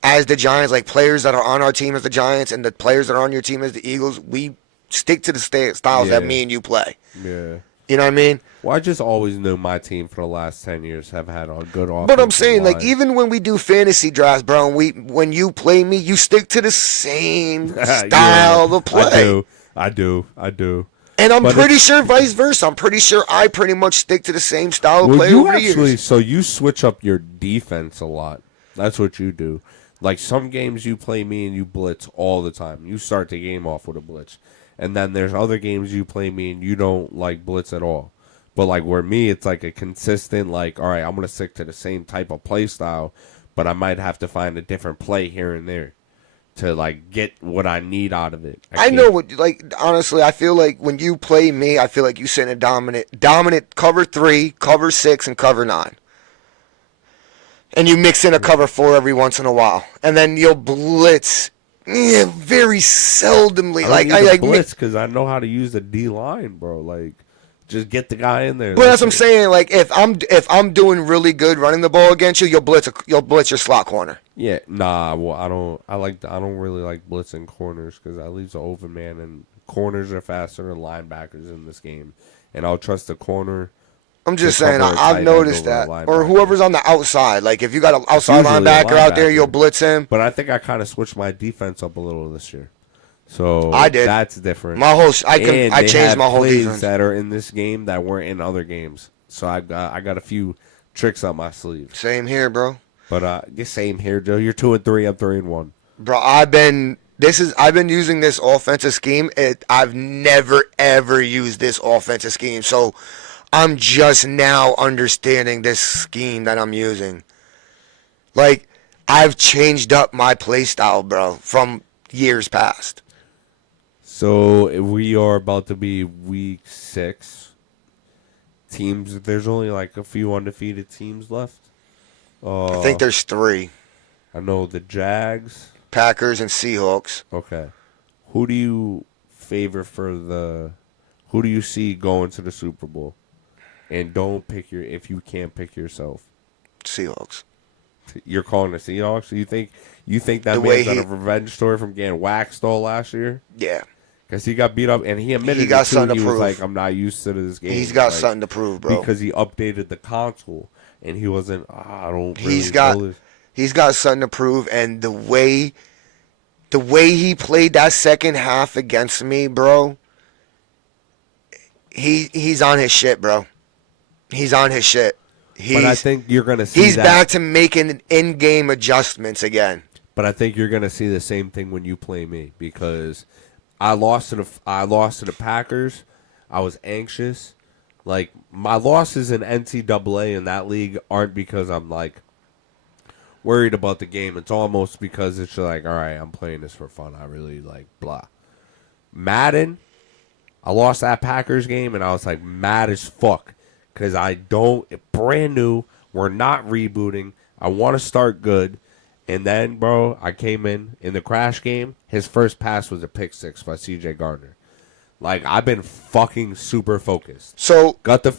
as the Giants, like players that are on our team as the Giants and the players that are on your team as the Eagles, we stick to the styles that Yeah. me and you play. Yeah. You know what I mean? Well, I just always knew my team for the last 10 years have had a good offense. But I'm saying, like, even when we do fantasy drafts, bro, and when you play me, you stick to the same style of play. I do. And I'm But pretty sure vice versa. I'm pretty sure I pretty much stick to the same style of Well, play you over the actually, years. so you switch up your defense a lot. That's what you do. Like some games you play me and you blitz all the time. You start the game off with a blitz. And then there's other games you play me and you don't like blitz at all. But like where me, it's like a consistent, like, all right, I'm going to stick to the same type of play style, but I might have to find a different play here and there to like get what I need out of it. I know what, like, honestly, I feel like when you play me, I feel like you sit in a dominant cover 3, cover 6, and cover 9. And you mix in a cover 4 every once in a while. And then you'll blitz very seldomly. I Like, don't need I to like blitz because I know how to use the D line, bro. Like, just get the guy in there. But that's what I'm it. saying. Like if I'm doing really good running the ball against you, you'll blitz your slot corner. Yeah, nah. Well, I don't really like blitzing corners because that leaves an open man, and corners are faster than linebackers in this game. And I'll trust the corner. I'm just to saying. cover a tight I've end noticed over a that, linebacker. or whoever's on the outside. Like if you got an outside usually a linebacker out there, linebacker. you'll blitz him. But I think I kind of switched my defense up a little this year, so I did. That's different. My whole I And they changed have my whole plays defense. that are in this game that weren't in other games. So I got a few tricks up my sleeve. Same here, bro. But the same here, Joe. You're 2-3. I'm 3-1. Bro, I've been using this offensive scheme. I've never ever used this offensive scheme, so I'm just now understanding this scheme that I'm using. Like I've changed up my play style, bro, from years past. So we are about to be week 6. Teams, there's only like a few undefeated teams left. I think there's 3: I know the Jags. Packers and Seahawks. Okay. Who do you favor for the? Who do you see going to the Super Bowl? And don't pick if you can't pick yourself. Seahawks. You're calling the Seahawks. You think that The way man's on a revenge story from getting waxed all last year? Yeah. Because he got beat up, and he admitted He got it too. something to He was prove. like, "I'm not used to this game." He's got Like, something to prove, bro. because he updated the console, and he wasn't. I don't. Really He's got know this. he's got something to prove, and the way he played that second half against me, bro. He's on his shit, bro. He's on his shit. But I think you're gonna see he's that. back to making in-game adjustments again. But I think you're gonna see the same thing when you play me because I lost to the Packers. I was anxious. Like my losses in NCAA in that league aren't because I'm like worried about the game. It's almost because it's like, all right, I'm playing this for fun. I really like blah. Madden, I lost that Packers game and I was like mad as fuck because brand new. We're not rebooting. I want to start good. And then, bro, I came in the crash game. His first pass was a pick 6 by C.J. Gardner. Like, I've been fucking super focused. So Got the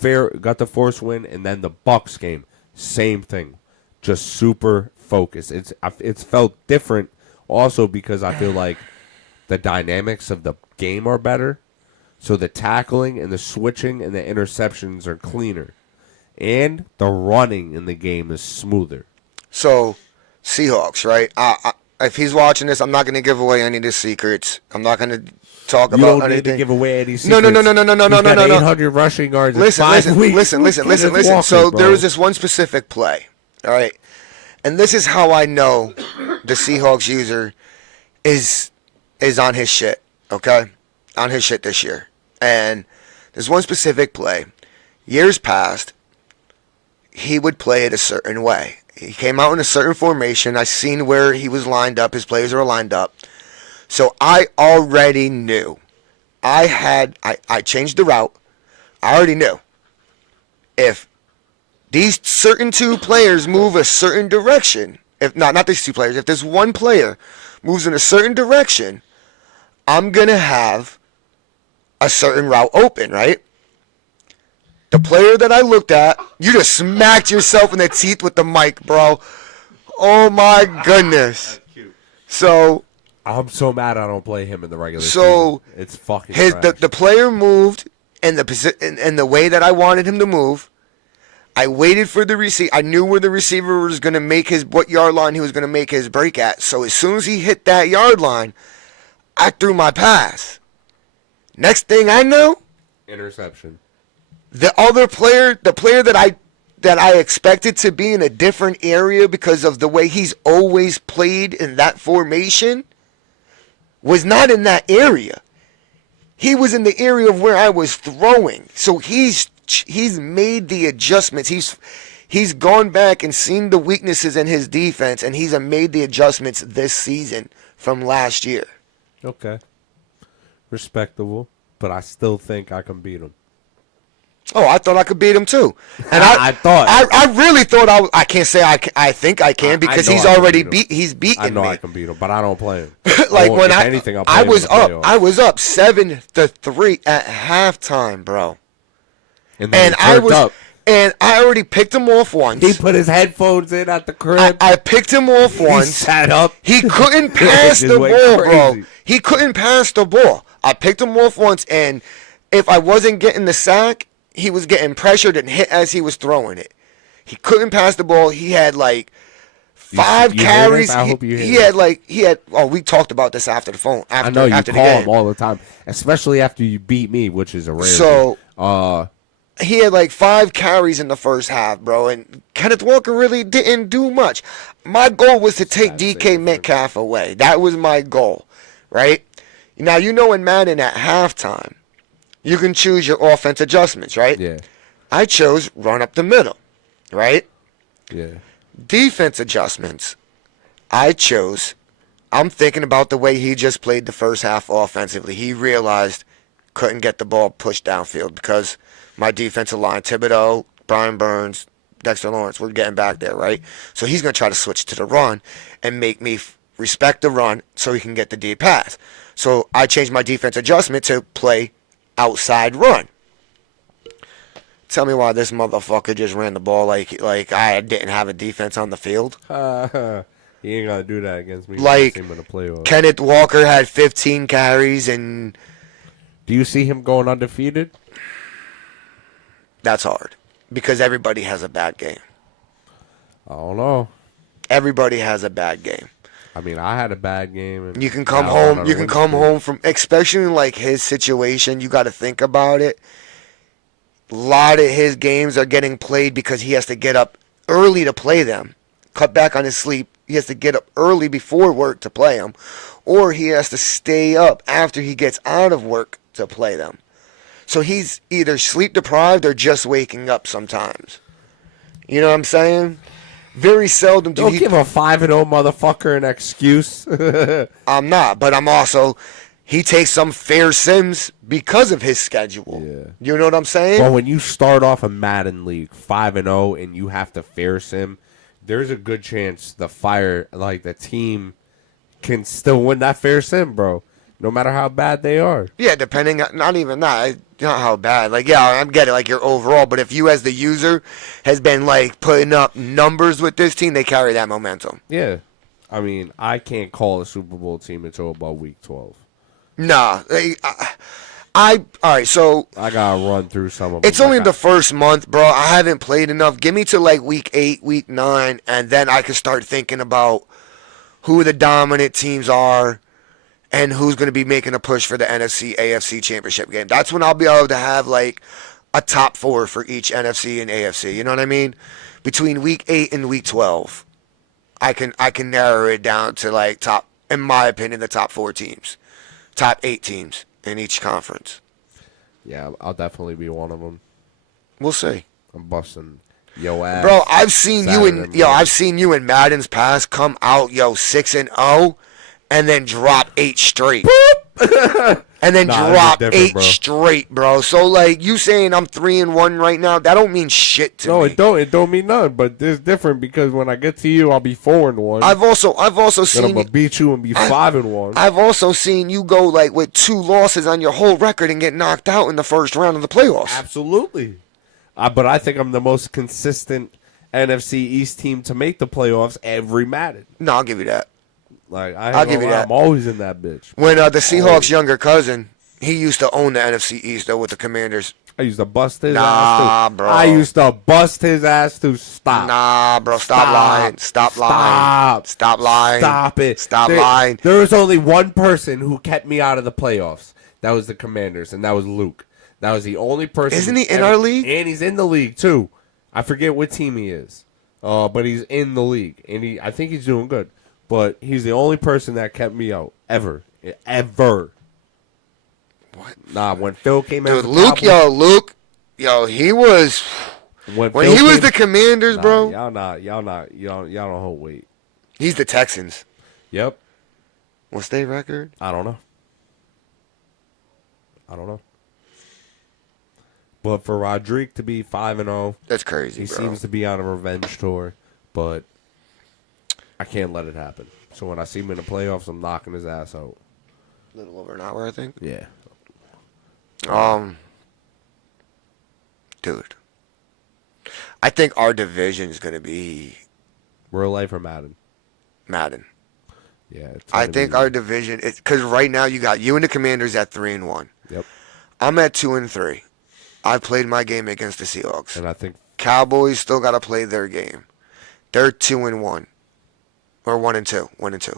force win, and then the Bucks game, same thing, just super focused. It's felt different, also because I feel like the dynamics of the game are better, so the tackling and the switching and the interceptions are cleaner, and the running in the game is smoother. So, Seahawks, right? If he's watching this, I'm not going to give away any of the secrets. I'm not going to talk You about don't anything. need to give away any secrets. No. He's got no. 800 rushing yards. in Listen. 5 weeks. Listen. So there was this one specific play, all right? And this is how I know the Seahawks user is on his shit, okay? On his shit this year. And there's one specific play. Years past, he would play it a certain way. He came out in a certain formation. I seen where he was lined up. His players were lined up. So I already knew. I changed the route. I already knew. If these certain two players move a certain direction, if not these two players, if this one player moves in a certain direction, I'm going to have a certain route open, right? The player that I looked at, you just smacked yourself in the teeth with the mic, bro. Oh my goodness. So I'm so mad I don't play him in the regular So, season. It's fucking the player moved in the way that I wanted him to move. I waited for the receiver. I knew where the receiver was going to make what yard line he was going to make his break at. So as soon as he hit that yard line, I threw my pass. Next thing I know, interception. the other player, the player that I expected to be in a different area because of the way he's always played in that formation, was not in that area. He was in the area of where I was throwing. So he's made the adjustments. He's gone back and seen the weaknesses in his defense, and he's made the adjustments this season from last year. Okay. Respectable. But I still think I can beat him. Oh, I thought I could beat him too, and I thought. I really thought I can't say I think I can because I know he's I can already beat him. he's beaten I know me. I can beat him, but I don't play him. Like when if anything, I'll play I him was in the up, playoffs. I was up 7-3 at halftime, bro, And then and he turned up. and I already picked him off once. He put his headphones in at the crib. I picked him off He once. sat up. He couldn't pass Just the went ball, bro. crazy. He couldn't pass the ball. I picked him off once, and if I wasn't getting the sack, he was getting pressured and hit as he was throwing it. He couldn't pass the ball. He had like five you hear carries. this? I hope you hear He had. Oh, we talked about this after the phone. I know you after call the him game. all the time, especially after you beat me, which is a rare. So thing. he had like 5 carries in the first half, bro, and Kenneth Walker really didn't do much. My goal was to take DK Metcalf away. That was my goal, right? Now, you know in Madden at halftime, you can choose your offense adjustments, right? Yeah. I chose run up the middle, right? Yeah. Defense adjustments, I chose, I'm thinking about the way he just played the first half offensively. He realized couldn't get the ball pushed downfield because my defensive line, Thibodeau, Brian Burns, Dexter Lawrence, we're getting back there, right? So he's going to try to switch to the run and make me respect the run so he can get the deep pass. So I changed my defense adjustment to play outside run. Tell me why this motherfucker just ran the ball like I didn't have a defense on the field. He ain't gonna do that against me. Like, in the playoffs. Kenneth Walker had 15 carries, and Do you see him going undefeated? that's hard because everybody has a bad game. I don't know. Everybody has a bad game. I mean, I had a bad game. And You can come now I'm on home. a You can win come streak. home from, especially in like his situation. You got to think about it. A lot of his games are getting played because he has to get up early to play them. Cut back on his sleep. He has to get up early before work to play them, or he has to stay up after he gets out of work to play them. So he's either sleep deprived or just waking up sometimes. You know what I'm saying? Very seldom do Don't he. give a 5-0 motherfucker an excuse. I'm not, but I'm also. He takes some fair sims because of his schedule. Yeah. You know what I'm saying? Well, when you start off a Madden League 5-0 and you have to fair sim, there's a good chance the team can still win that fair sim, bro. no matter how bad they are. Yeah, depending, not even that, not how bad. Like, yeah, I get it, like your overall, but if you as the user has been like putting up numbers with this team, they carry that momentum. Yeah. I mean, I can't call a Super Bowl team until about week 12. Nah, all right, so I gotta run through some of them. it's only the first month, bro. I haven't played enough. Give me to like week 8, week 9, and then I can start thinking about who the dominant teams are and who's going to be making a push for the NFC, AFC championship game. That's when I'll be able to have like a top 4 for each NFC and AFC. You know what I mean? Between week 8 and week 12, I can narrow it down to like top, in my opinion, the top 4 teams, top 8 teams in each conference. Yeah, I'll definitely be one of them. We'll see. I'm busting yo ass. Bro, I've seen Saturday I've seen you in Madden's past come out 6-0 and then drop 8 straight. And then Nah, drop it's different, 8 bro. straight, bro. So like you saying I'm 3-1 right now, that don't mean shit to No, me. it don't mean nothing. But it's different because when I get to you, I'll be 4-1. I've also then I'm seen gonna beat you and be 5-1. I've also seen you go like with 2 losses on your whole record and get knocked out in the first round of the playoffs. Absolutely. But I think I'm the most consistent NFC East team to make the playoffs every Madden. No, I'll give you that. Like I'll give you that. I'm always in that bitch. When the Seahawks' younger cousin, he used to own the NFC East though with the Commanders. I used to bust his Nah, ass too. bro. I used to bust his ass to stop. Nah, bro, stop lying. Stop lying. Stop. Stop lying. Stop it. Stop lying. There was only one person who kept me out of the playoffs. That was the Commanders, and that was Luke. That was the only person. Isn't he in our league? And he's in the league too. I forget what team he is. But he's in the league, and I think he's doing good. But he's the only person that kept me out ever. What? Nah, when Phil came out, Dude, Luke, he was when he was the Commanders, bro. Y'all don't hold weight. He's the Texans. Yep. What's their record? I don't know. But for Rodrigue to be 5-0, That's crazy, he bro. seems to be on a revenge tour, but I can't let it happen. So when I see him in the playoffs, I'm knocking his ass out. A little over an hour, I think. Yeah. Dude, I think our division is gonna be Real life or Madden? Madden. Yeah. It's I gonna think be- our division, because right now you got you and the Commanders at 3-1. Yep. I'm at 2-3. I've played my game against the Seahawks. And I think Cowboys still got to play their game. They're 2-1, or 1-2, 1-2,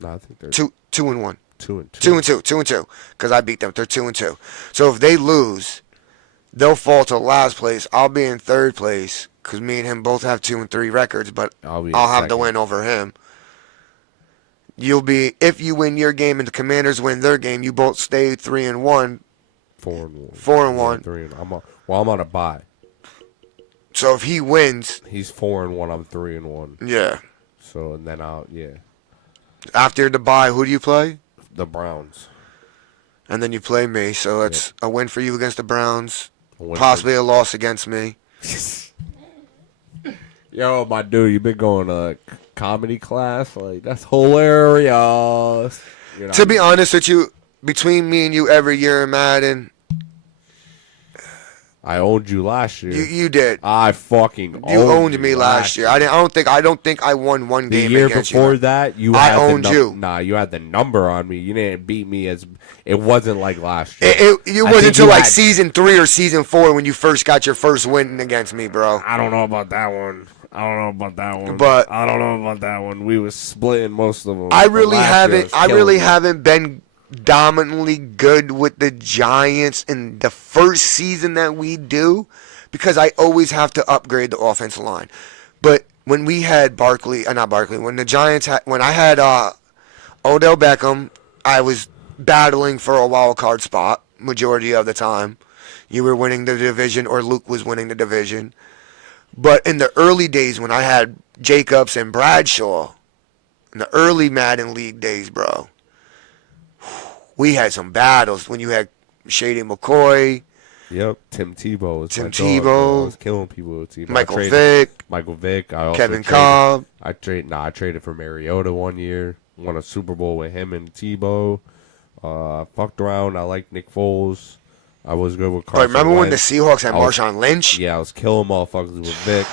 no, I think they're 2-1, 2-2. 2-2, because I beat them. They're 2-2. So if they lose, they'll fall to last place. I'll be in third place because me and him both have 2-3 records, but I'll be in I'll have the second. win over him. You'll be, if you win your game and the Commanders win their game, you both stay 3-1. 4-1. 4-1. Yeah, 3 and I'm on a bye. So if he wins, He's 4-1. I'm 3-1. yeah. So and then After the bye, who do you play? the Browns. And then you play me. So it's a win for you against the Browns, A win for- possibly a loss against me. Yo, my dude, you been going to comedy class? Like that's hilarious. You're not- To be honest with you, between me and you every year in Madden, I owned you last year. you did. I fucking You owned me last year. I don't think I won one The game year against before you. that, you I had owned the you. Nah, you had the number on me. You didn't beat me as it wasn't like last year. It I wasn't think until you like had- season 3 or season 4 when you first got your first win against me, bro. I don't know about that one. I don't know about that one. But- I don't know about that one. We was splitting most of them. I But really last year haven't. was I killing really me. haven't been dominantly good with the Giants in the first season that we do, because I always have to upgrade the offensive line. But when we had when the Giants when I had Odell Beckham, I was battling for a wild card spot majority of the time. You were winning the division, or Luke was winning the division. But in the early days when I had Jacobs and Bradshaw, in the early Madden League days, bro, we had some battles when you had Shady McCoy, Yep, Tim Tebow was Tim my dog, bro. I Tebow. was killing people with Tebow. Michael Vick. Michael Vick. I also Kevin traded, Cobb. I traded for Mariota one year. Won a Super Bowl with him and Tebow. Fucked around. I like Nick Foles. I was good with Oh, Carson remember when the Wentz. Seahawks had I was- Marshawn Lynch? Yeah, I was killing motherfuckers with Vic.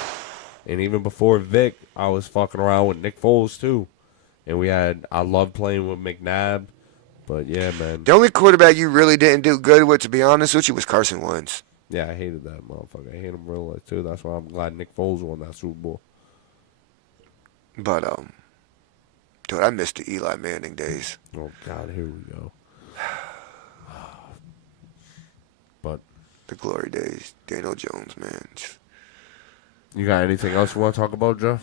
And even before Vic, I was fucking around with Nick Foles too. And I loved playing with McNabb. But yeah, man. The only quarterback you really didn't do good with, to be honest with you, was Carson Wentz. Yeah, I hated that motherfucker. I hate him real life too. That's why I'm glad Nick Foles won that Super Bowl. But dude, I missed the Eli Manning days. Oh God, here we go. But The glory days. Daniel Jones, man. you got anything else you want to talk about, Joe?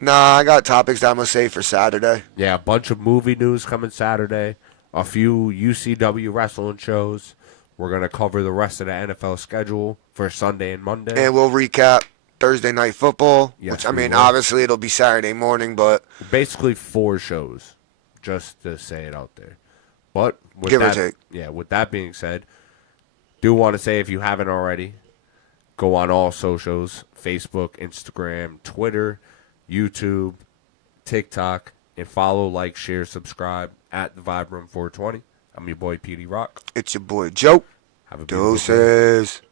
Nah, I got topics that I'm gonna save for Saturday. Yeah, a bunch of movie news coming Saturday. A few UCW wrestling shows. We're gonna cover the rest of the NFL schedule for Sunday and Monday. And we'll recap Thursday Night Football. Yes, Which, I we mean, will. obviously it'll be Saturday morning, but Basically 4 shows, just to say it out there. But with Give or that, take. Yeah, with that being said, do want to say if you haven't already, go on all socials: Facebook, Instagram, Twitter, YouTube, TikTok, and follow, like, share, subscribe at the Vibe Room 420. I'm your boy PD Rock. it's your boy Joe. Have a beautiful day. Doses.